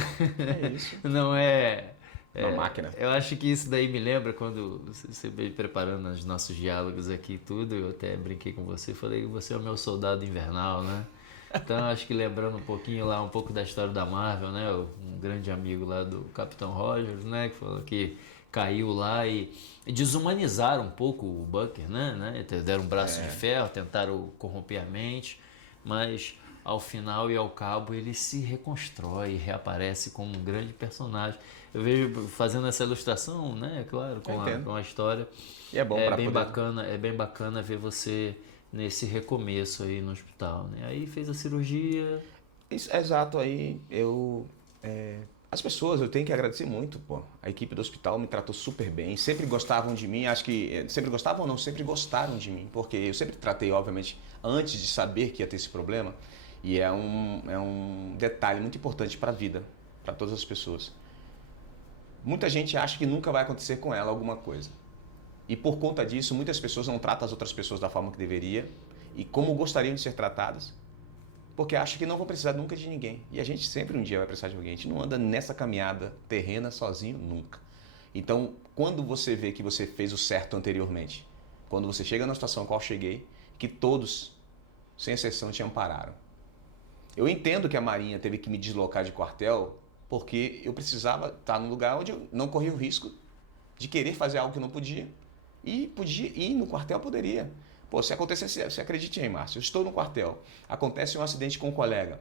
É isso. Não é... Uma máquina. Eu acho que isso daí me lembra quando você veio preparando os nossos diálogos aqui e tudo, eu até brinquei com você, falei que você é o meu soldado invernal, né? Então acho que lembrando um pouquinho lá, um pouco da história da Marvel, né? Um grande amigo lá do Capitão Rogers, né? Que falou que caiu lá e desumanizaram um pouco o Bucker, né? Deram um braço de ferro, tentaram corromper a mente, mas ao final e ao cabo ele se reconstrói, reaparece como um grande personagem. Eu vejo fazendo essa ilustração, né? Claro, com a história. E é bom para bem poder... bacana, é bem bacana ver você nesse recomeço aí no hospital, né? Aí fez a cirurgia. Isso, exato, aí eu... As pessoas, eu tenho que agradecer muito, pô. A equipe do hospital me tratou super bem, sempre gostavam de mim, acho que... Sempre gostavam ou não, sempre gostaram de mim, porque eu sempre tratei, obviamente, antes de saber que ia ter esse problema, e é um detalhe muito importante para a vida, para todas as pessoas. Muita gente acha que nunca vai acontecer com ela alguma coisa. E por conta disso, muitas pessoas não tratam as outras pessoas da forma que deveria e como gostariam de ser tratadas, porque acham que não vão precisar nunca de ninguém. E a gente sempre um dia vai precisar de alguém. A gente não anda nessa caminhada terrena sozinho nunca. Então, quando você vê que você fez o certo anteriormente, quando você chega na situação a qual eu cheguei, que todos, sem exceção, te ampararam. Eu entendo que a Marinha teve que me deslocar de quartel porque eu precisava estar num lugar onde eu não corria o risco de querer fazer algo que eu não podia. E podia ir no quartel, poderia. Pô, se acontecesse, você acredite aí, Márcio, eu estou no quartel, acontece um acidente com um colega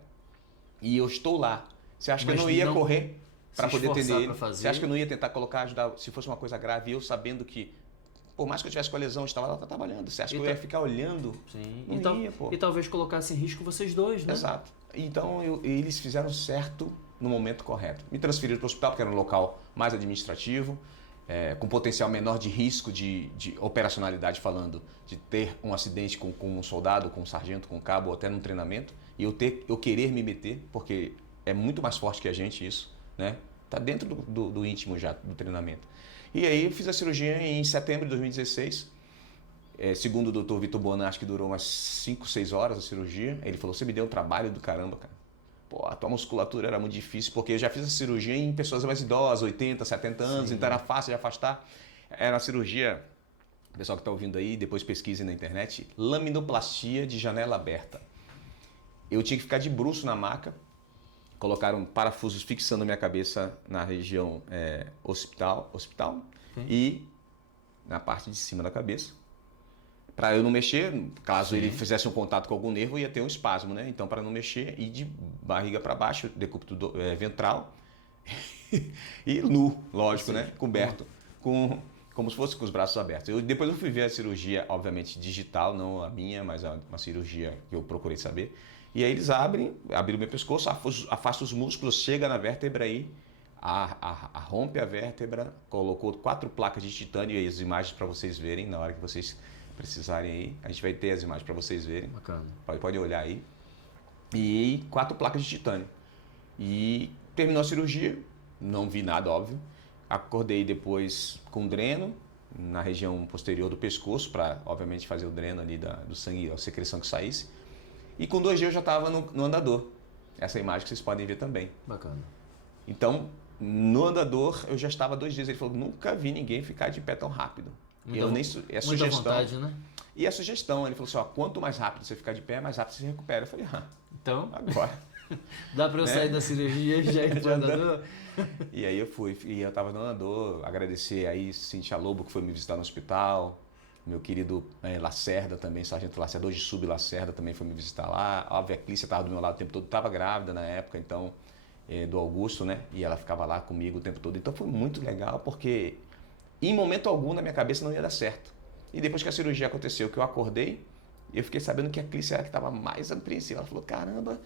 e eu estou lá. Você acha que eu não ia correr para poder atender ele? Você acha que eu não ia tentar colocar, ajudar, se fosse uma coisa grave, eu sabendo que Por mais que eu tivesse com a lesão, eu estava lá trabalhando. Você acha que eu ia ficar olhando? Sim. Não ia, pô. E talvez colocasse em risco vocês dois, né? Exato. Então, eles fizeram certo no momento correto. Me transferiram para o hospital, porque era um local mais administrativo, com potencial menor de risco de operacionalidade falando, de ter um acidente com um soldado, com um sargento, com um cabo, ou até num treinamento, e eu querer me meter, porque é muito mais forte que a gente isso, né? Tá dentro do íntimo já, do treinamento. E aí eu fiz a cirurgia em setembro de 2016. Segundo o Dr. Vitor Bonan, acho que durou umas 5, 6 horas a cirurgia. Ele falou, você me deu um trabalho do caramba, cara. Pô, a tua musculatura era muito difícil, porque eu já fiz a cirurgia em pessoas mais idosas, 80, 70 anos, então era fácil de afastar. Era uma cirurgia, o pessoal que está ouvindo aí, depois pesquise na internet, laminoplastia de janela aberta. Eu tinha que ficar de bruço na maca, colocaram parafusos fixando minha cabeça na região occipital e na parte de cima da cabeça. Para eu não mexer, caso ele fizesse um contato com algum nervo, ia ter um espasmo, né? Então, para não mexer, e de barriga para baixo, decúbito ventral e nu, lógico, né? Coberto, como se fosse com os braços abertos. Depois eu fui ver a cirurgia, obviamente digital, não a minha, mas uma cirurgia que eu procurei saber. E aí eles abriram meu pescoço, afasta os músculos, chega na vértebra aí, rompe a vértebra, colocou 4 placas de titânio e as imagens para vocês verem na hora que vocês precisarem aí. A gente vai ter as imagens para vocês verem. Bacana. Pode olhar aí. E 4 placas de titânio. E terminou a cirurgia, não vi nada, óbvio. Acordei depois com dreno na região posterior do pescoço, para, obviamente, fazer o dreno ali do sangue, a secreção que saísse. E com 2 dias eu já estava no andador. Essa imagem que vocês podem ver também. Bacana. Então, no andador, eu já estava 2 dias. Ele falou, nunca vi ninguém ficar de pé tão rápido. Muita Sugestão, vontade, né? E a sugestão, ele falou assim, quanto mais rápido você ficar de pé, mais rápido você recupera. Eu falei, então, agora. Dá para eu sair da cirurgia e já ir pro andador? E aí eu fui, e eu estava no andador, agradecer aí Cintia Lobo, que foi me visitar no hospital, meu querido Lacerda também, sargento Lacerda, hoje sub Lacerda também foi me visitar lá, óbvio, a Clícia estava do meu lado o tempo todo, estava grávida na época, então, do Augusto, né, e ela ficava lá comigo o tempo todo, então foi muito legal, porque em momento algum na minha cabeça não ia dar certo. E depois que a cirurgia aconteceu, que eu acordei, eu fiquei sabendo que a Clícia era que estava mais apreensiva. Ela falou, caramba,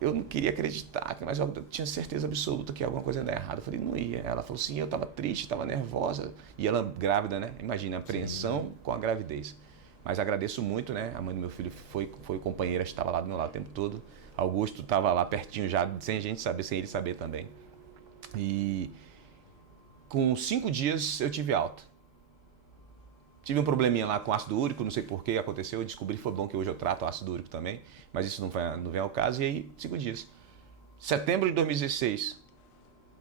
eu não queria acreditar, mas eu tinha certeza absoluta que alguma coisa ia dar errado. Eu falei, não ia. Ela falou, sim, eu estava triste, estava nervosa. E ela grávida, né? Imagina, a apreensão com a gravidez. Mas agradeço muito, né? A mãe do meu filho foi companheira, estava lá do meu lado o tempo todo. Augusto estava lá pertinho já, sem a gente saber, sem ele saber também. E com 5 dias eu tive alta. Tive um probleminha lá com ácido úrico, não sei por que aconteceu, eu descobri, foi bom que hoje eu trato ácido úrico também, mas isso não vem ao caso, e aí 5 dias. Setembro de 2016,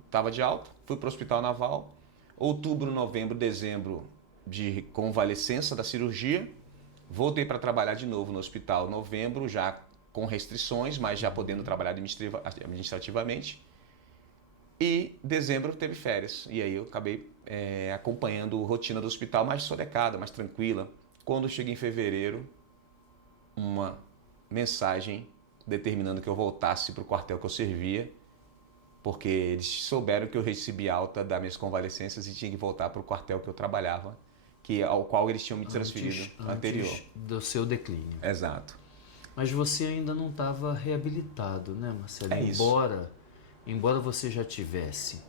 estava de alta, fui para o Hospital Naval, outubro, novembro, dezembro de convalescença da cirurgia, voltei para trabalhar de novo no hospital, novembro, já com restrições, mas já podendo trabalhar administrativamente, e dezembro teve férias, e aí eu acabei acompanhando a rotina do hospital mais sossegada, mais tranquila. Quando eu cheguei em fevereiro, uma mensagem determinando que eu voltasse para o quartel que eu servia, porque eles souberam que eu recebi alta das minhas convalescências e tinha que voltar para o quartel que eu trabalhava, ao qual eles tinham me transferido anterior. Antes do seu declínio. Exato. Mas você ainda não estava reabilitado, né, Marcelo? Embora você já tivesse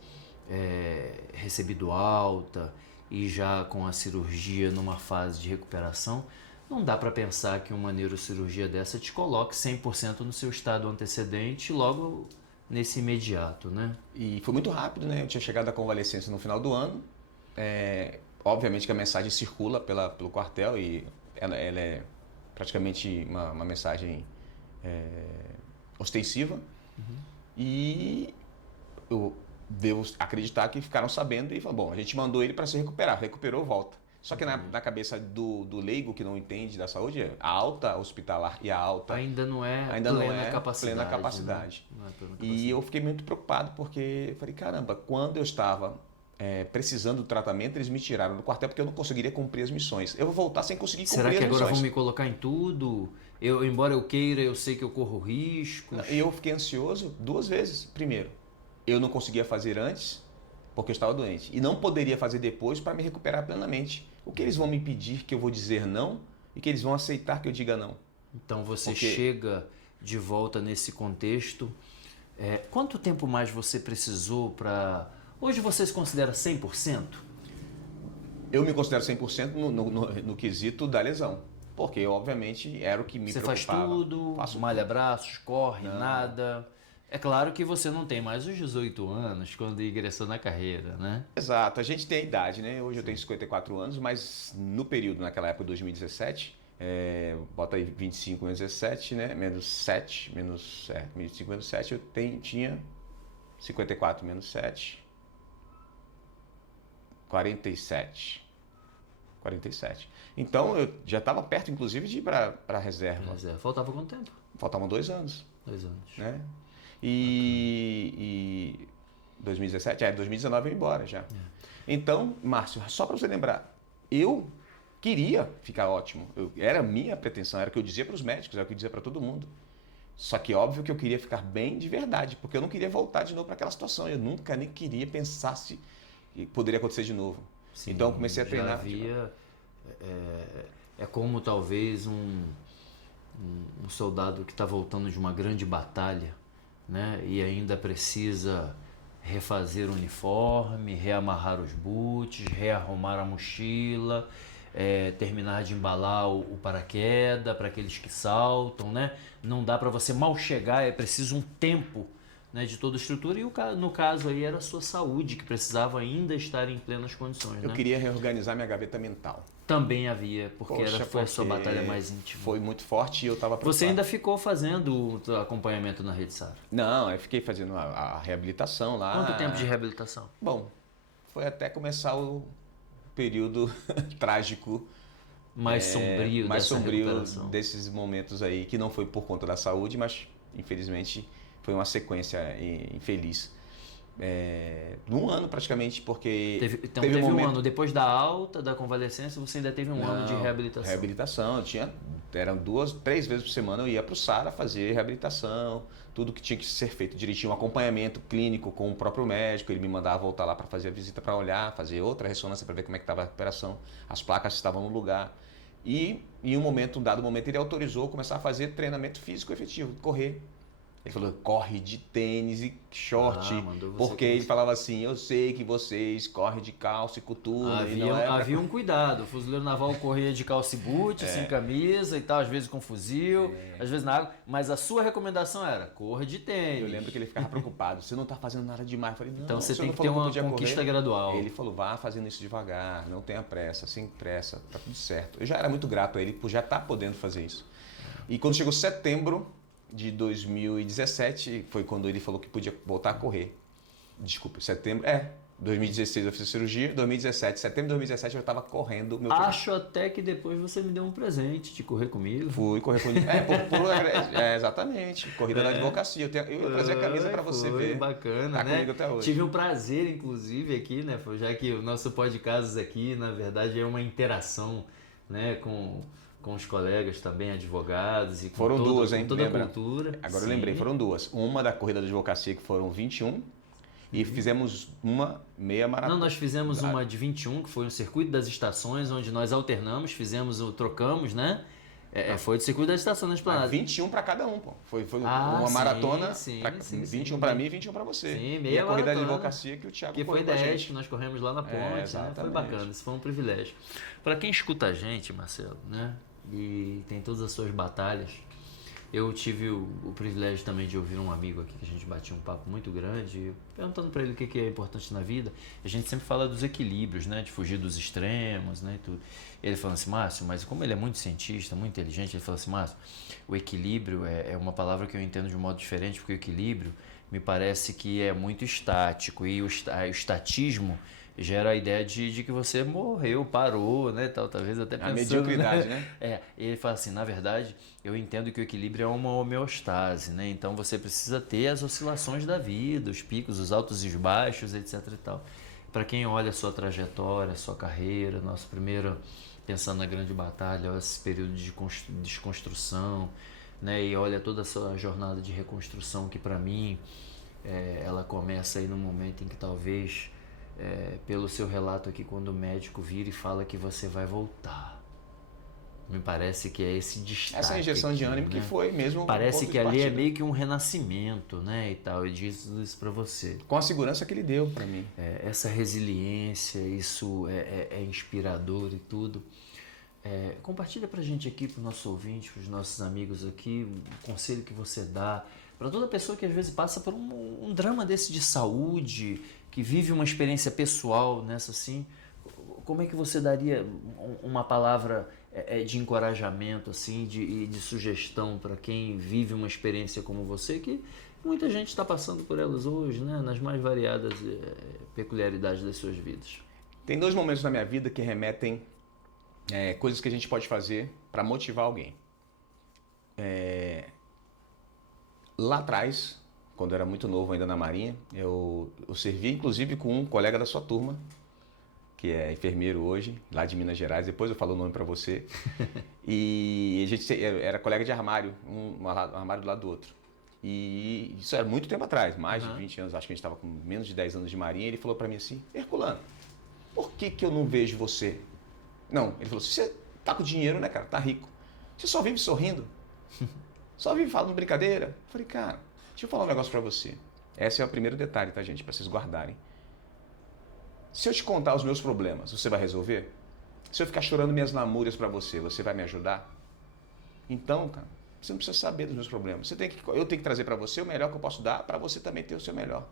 recebido alta e já com a cirurgia numa fase de recuperação, não dá para pensar que uma neurocirurgia dessa te coloque 100% no seu estado antecedente logo nesse imediato, né? E foi muito rápido, né? Eu tinha chegado à convalescência no final do ano. Obviamente que a mensagem circula pelo quartel e ela é praticamente uma mensagem ostensiva. Uhum. E eu devo acreditar que ficaram sabendo e falaram, bom, a gente mandou ele para se recuperar, recuperou, volta. Só que na cabeça do leigo que não entende da saúde, a alta hospitalar e a alta ainda não é plena capacidade. Né? Não é plena capacidade. E eu fiquei muito preocupado porque falei, caramba, quando eu estava precisando do tratamento, eles me tiraram do quartel porque eu não conseguiria cumprir as missões. Eu vou voltar sem conseguir cumprir as missões. Será que agora vão me colocar em tudo? Embora eu queira, eu sei que eu corro riscos. Eu fiquei ansioso 2 vezes. Primeiro, eu não conseguia fazer antes porque eu estava doente. E não poderia fazer depois para me recuperar plenamente. O que eles vão me pedir que eu vou dizer não e que eles vão aceitar que eu diga não? Então você chega de volta nesse contexto. Quanto tempo mais você precisou para... Hoje você se considera 100%? Eu me considero 100% no quesito da lesão. Porque, obviamente, era o que me preocupava. Você faz tudo, malha braços, corre, nada. É claro que você não tem mais os 18 anos quando ingressou na carreira, né? Exato, a gente tem a idade, né? Hoje eu tenho 54 anos, mas no período, naquela época, 2017, bota aí 25 menos 17, né? Menos 7, 25 menos 7, tinha 54 menos 7, 47. Então eu já estava perto, inclusive, de ir para a reserva. Faltava quanto tempo? Faltavam 2 anos. 2 anos. Né? E 2017, 2019 eu ia embora já. Então, Márcio, só para você lembrar, eu queria ficar ótimo. Era a minha pretensão, era o que eu dizia para os médicos, era o que eu dizia para todo mundo. Só que óbvio que eu queria ficar bem de verdade, porque eu não queria voltar de novo para aquela situação. Eu nunca nem queria pensar se poderia acontecer de novo. Sim, então eu comecei a treinar. É como talvez um soldado que está voltando de uma grande batalha, né? E ainda precisa refazer o uniforme, reamarrar os boots, rearrumar a mochila, terminar de embalar o paraquedas para aqueles que saltam, né? Não dá para você mal chegar, é preciso um tempo, né, de toda a estrutura, e no caso aí era a sua saúde que precisava ainda estar em plenas condições. Eu queria reorganizar minha gaveta mental. Também havia, porque foi a sua batalha mais íntima. Foi muito forte e eu estava preocupado. Você ainda ficou fazendo o acompanhamento na Rede Sara? Não, eu fiquei fazendo a reabilitação lá. Quanto tempo de reabilitação? Bom, foi até começar o período trágico. Mais sombrio recuperação. Desses momentos aí, que não foi por conta da saúde, mas infelizmente foi uma sequência infeliz. Um ano praticamente, porque teve um momento... ano depois da alta, da convalescência, você ainda teve um ano de reabilitação. Reabilitação, eram 2, 3 vezes por semana eu ia para o Sara fazer reabilitação, tudo que tinha que ser feito direitinho, um acompanhamento clínico com o próprio médico, ele me mandava voltar lá para fazer a visita para olhar, fazer outra ressonância para ver como é que estava a recuperação, as placas estavam no lugar. E em um dado momento ele autorizou começar a fazer treinamento físico efetivo, correr. Ele falou, corre de tênis e short, porque ele falava assim, eu sei que vocês correm de calça e coturno. Havia um cuidado, o fuzileiro naval corria de calça e boot, sem camisa e tal, às vezes com fuzil, às vezes na água, mas a sua recomendação era, corra de tênis. Eu lembro que ele ficava preocupado, você não está fazendo nada demais. Eu falei, não, então você tem que ter uma conquista gradual. Ele falou, vá fazendo isso devagar, não tenha pressa, sem pressa, tá tudo certo. Eu já era muito grato a ele por já estar podendo fazer isso. E quando chegou setembro de 2017, foi quando ele falou que podia voltar a correr. Desculpa, setembro... 2016 eu fiz a cirurgia, 2017, setembro de 2017 eu estava correndo. Acho até que depois você me deu um presente de correr comigo. Fui correr comigo. Exatamente. Corrida da advocacia. Eu ia trazer a camisa para você ver. Bacana, tá né? Comigo até hoje. Tive um prazer, inclusive, aqui, né? Já que o nosso podcast aqui, na verdade, é uma interação, né, com os colegas também, advogados. E com foram duas, hein? Toda a cultura. Agora eu lembrei, foram duas. Uma da corrida da advocacia, que foram 21, e fizemos uma meia maratona. Não, nós fizemos uma de 21, que foi um circuito das estações, onde nós alternamos, trocamos, né? Foi do circuito das estações na Esplanada. 21 para cada um, pô. Foi uma maratona, 21 para mim e 21 para você. Sim, meia e a corrida da advocacia que o Thiago que foi 10, que nós corremos lá na ponte, né? Foi bacana, isso foi um privilégio. Para quem escuta a gente, Marcelo, né? E tem todas as suas batalhas. Eu tive o privilégio também de ouvir um amigo aqui que a gente batia um papo muito grande, perguntando para ele o que é importante na vida. A gente sempre fala dos equilíbrios, né? De fugir dos extremos, né? E tudo. Ele falou assim, Márcio, mas como ele é muito cientista, muito inteligente, ele falou assim, Márcio, o equilíbrio é uma palavra que eu entendo de um modo diferente, porque o equilíbrio me parece que é muito estático, e o estatismo gera a ideia de que você morreu, parou, né, tal, talvez até pensando... A mediocridade, né? Ele fala assim, na verdade, eu entendo que o equilíbrio é uma homeostase, né? Então você precisa ter as oscilações da vida, os picos, os altos e os baixos, etc e tal. Para quem olha a sua trajetória, a sua carreira, nosso primeiro, pensando na grande batalha, esse período de desconstrução, né? E olha toda a sua jornada de reconstrução, que para mim, ela começa aí no momento em que talvez pelo seu relato aqui, quando o médico vira e fala que você vai voltar. Me parece que é esse destaque. Essa injeção de ânimo, né? Que foi mesmo. Parece que ali é meio que um renascimento, né? E tal. Eu disse isso para você. Com a segurança que ele deu para mim. Essa resiliência, isso é inspirador e tudo. Compartilha pra gente aqui, pro nosso ouvinte, pros nossos amigos aqui, um conselho que você dá para toda pessoa que às vezes passa por um drama desse de saúde, que vive uma experiência pessoal nessa assim. Como é que você daria uma palavra de encorajamento, assim, de sugestão para quem vive uma experiência como você, que muita gente está passando por elas hoje, né, nas mais variadas peculiaridades das suas vidas? Tem 2 momentos na minha vida que remetem coisas que a gente pode fazer para motivar alguém. Lá atrás, quando eu era muito novo ainda na Marinha, eu servi inclusive com um colega da sua turma, que é enfermeiro hoje, lá de Minas Gerais. Depois eu falo o nome para você. E a gente era colega de armário, um armário do lado do outro. E isso era muito tempo atrás, mais de 20 anos, acho que a gente estava com menos de 10 anos de Marinha. Ele falou para mim assim: Herculano, por que eu não vejo você? Não, ele falou: você tá com dinheiro, né, cara? Tá rico. Você só vive sorrindo. Só vive falando brincadeira. Eu falei: cara, deixa eu falar um negócio para você. Esse é o primeiro detalhe, tá, gente? Para vocês guardarem. Se eu te contar os meus problemas, você vai resolver? Se eu ficar chorando minhas lamúrias para você, você vai me ajudar? Então, cara, você não precisa saber dos meus problemas. Eu tenho que trazer para você o melhor que eu posso dar, para você também ter o seu melhor.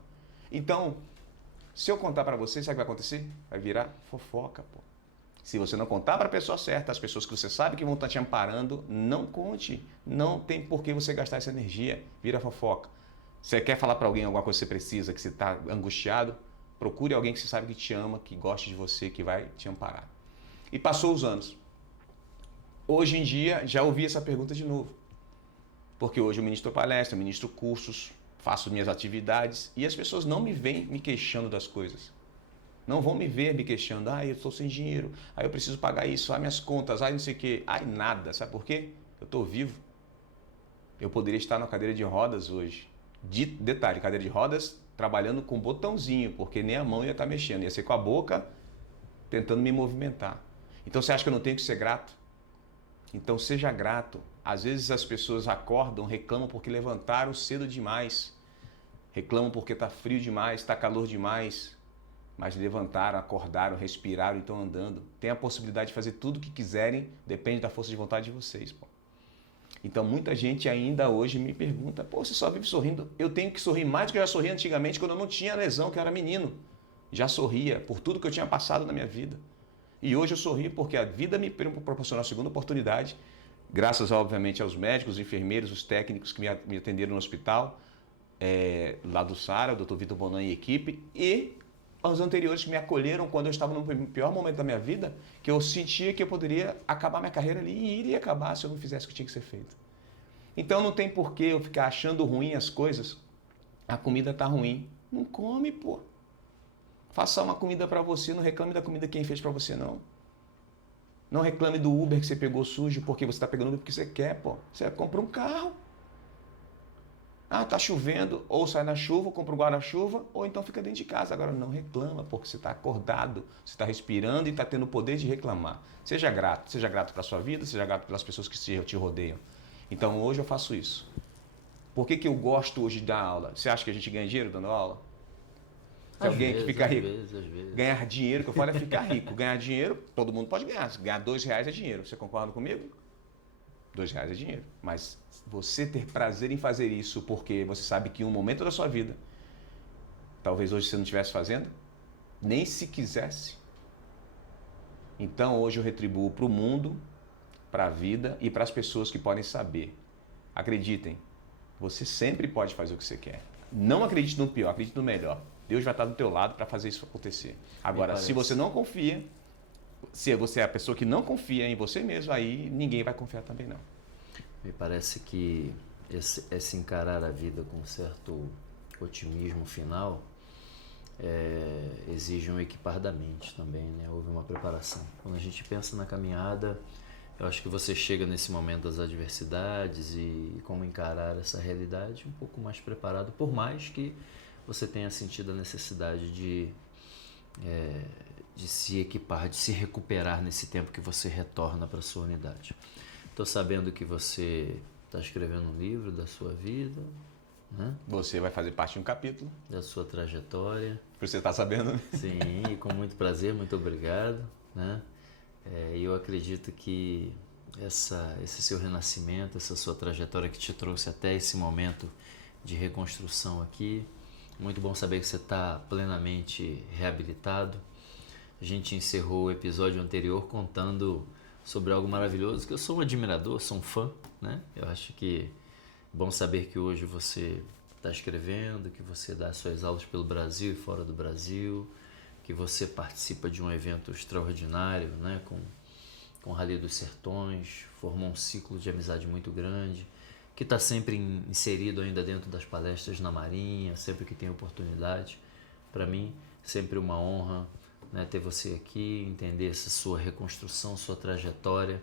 Então, se eu contar para você, sabe o que vai acontecer? Vai virar fofoca, pô. Se você não contar para a pessoa certa, as pessoas que você sabe que vão estar te amparando, não conte. Não tem por que você gastar essa energia. Vira fofoca. Você quer falar para alguém alguma coisa que você precisa, que você está angustiado? Procure alguém que você sabe que te ama, que gosta de você, que vai te amparar. E passou os anos. Hoje em dia, já ouvi essa pergunta de novo. Porque hoje eu ministro palestra, eu ministro cursos, faço minhas atividades e as pessoas não me veem me queixando das coisas. Não vão me ver me queixando. Eu estou sem dinheiro, eu preciso pagar isso, minhas contas, não sei o quê. Nada. Sabe por quê? Eu estou vivo. Eu poderia estar na cadeira de rodas hoje. Detalhe, cadeira de rodas trabalhando com botãozinho, porque nem a mão ia estar mexendo, ia ser com a boca tentando me movimentar. Então você acha que eu não tenho que ser grato? Então seja grato. Às vezes as pessoas acordam, reclamam porque levantaram cedo demais, reclamam porque está frio demais, está calor demais, mas levantaram, acordaram, respiraram e estão andando. Tem a possibilidade de fazer tudo o que quiserem, depende da força de vontade de vocês. Pô. Então muita gente ainda hoje me pergunta: pô, você só vive sorrindo? Eu tenho que sorrir mais do que eu já sorria antigamente, quando eu não tinha lesão, que eu era menino. Já sorria por tudo que eu tinha passado na minha vida. E hoje eu sorrio porque a vida me proporcionou a segunda oportunidade, graças obviamente aos médicos, os enfermeiros, os técnicos que me atenderam no hospital, lá do Sara, o Dr. Vitor Bonan e equipe, e aos anteriores que me acolheram quando eu estava no pior momento da minha vida, que eu sentia que eu poderia acabar minha carreira ali e iria acabar se eu não fizesse o que tinha que ser feito. Então não tem por que eu ficar achando ruim as coisas. A comida tá ruim. Não come, pô. Faça uma comida para você, não reclame da comida que quem fez para você, não. Não reclame do Uber que você pegou sujo porque você está pegando Uber porque você quer, pô. Você compra um carro. Tá chovendo, ou sai na chuva, compra um guarda-chuva, ou então fica dentro de casa. Agora não reclama, porque você está acordado, você está respirando e está tendo o poder de reclamar. Seja grato pela sua vida, seja grato pelas pessoas que te rodeiam. Então hoje eu faço isso. Por que eu gosto hoje de dar aula? Você acha que a gente ganha dinheiro dando aula? Tem alguém que fica rico? Às vezes. Ganhar dinheiro, que eu falo é ficar rico. Ganhar dinheiro, todo mundo pode ganhar. Ganhar R$2 é dinheiro. Você concorda comigo? R$2 é dinheiro. Mas você ter prazer em fazer isso porque você sabe que em um momento da sua vida, talvez hoje você não estivesse fazendo, nem se quisesse. Então hoje eu retribuo para o mundo, para a vida e para as pessoas que podem saber. Acreditem, você sempre pode fazer o que você quer. Não acredite no pior, acredite no melhor. Deus vai estar do teu lado para fazer isso acontecer. Agora, se você não confia, se você é a pessoa que não confia em você mesmo, aí ninguém vai confiar também não. Me parece que esse encarar a vida com certo otimismo final exige um equipar da mente também, né? Houve uma preparação. Quando a gente pensa na caminhada, eu acho que você chega nesse momento das adversidades e como encarar essa realidade um pouco mais preparado, por mais que você tenha sentido a necessidade de de se equipar, de se recuperar nesse tempo que você retorna para sua unidade. Estou sabendo que você está escrevendo um livro da sua vida, né? Você vai fazer parte de um capítulo. Da sua trajetória. Você está sabendo? Sim, com muito prazer, muito obrigado, né? E eu acredito que esse seu renascimento, essa sua trajetória que te trouxe até esse momento de reconstrução aqui, muito bom saber que você está plenamente reabilitado. A gente encerrou o episódio anterior contando sobre algo maravilhoso, que eu sou um admirador, sou um fã, né? Eu acho que é bom saber que hoje você está escrevendo, que você dá suas aulas pelo Brasil e fora do Brasil, que você participa de um evento extraordinário, né? Com o Rally dos Sertões, formou um ciclo de amizade muito grande, que está sempre inserido ainda dentro das palestras na Marinha, sempre que tem oportunidade. Para mim, sempre uma honra, né, ter você aqui, entender essa sua reconstrução, sua trajetória,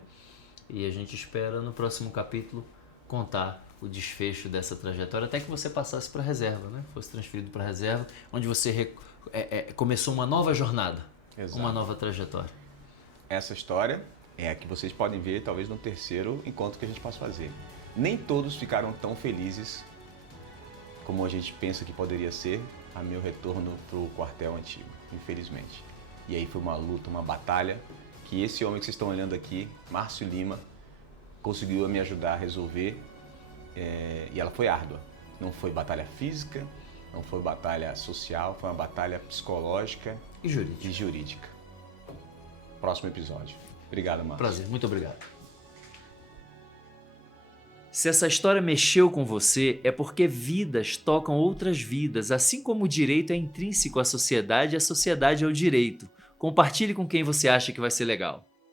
e a gente espera no próximo capítulo contar o desfecho dessa trajetória, até que você passasse para a reserva, né? Fosse transferido para a reserva, onde você começou uma nova jornada. Exato. Uma nova trajetória. Essa história é a que vocês podem ver talvez no terceiro encontro que a gente possa fazer. Nem todos ficaram tão felizes como a gente pensa que poderia ser a meu retorno para o quartel antigo, infelizmente. E aí foi uma luta, uma batalha que esse homem que vocês estão olhando aqui, Márcio Lima, conseguiu me ajudar a resolver, e ela foi árdua. Não foi batalha física, não foi batalha social, foi uma batalha psicológica e jurídica. Próximo episódio. Obrigado, Márcio. Prazer, muito obrigado. Se essa história mexeu com você, é porque vidas tocam outras vidas, assim como o direito é intrínseco à sociedade, a sociedade é o direito. Compartilhe com quem você acha que vai ser legal.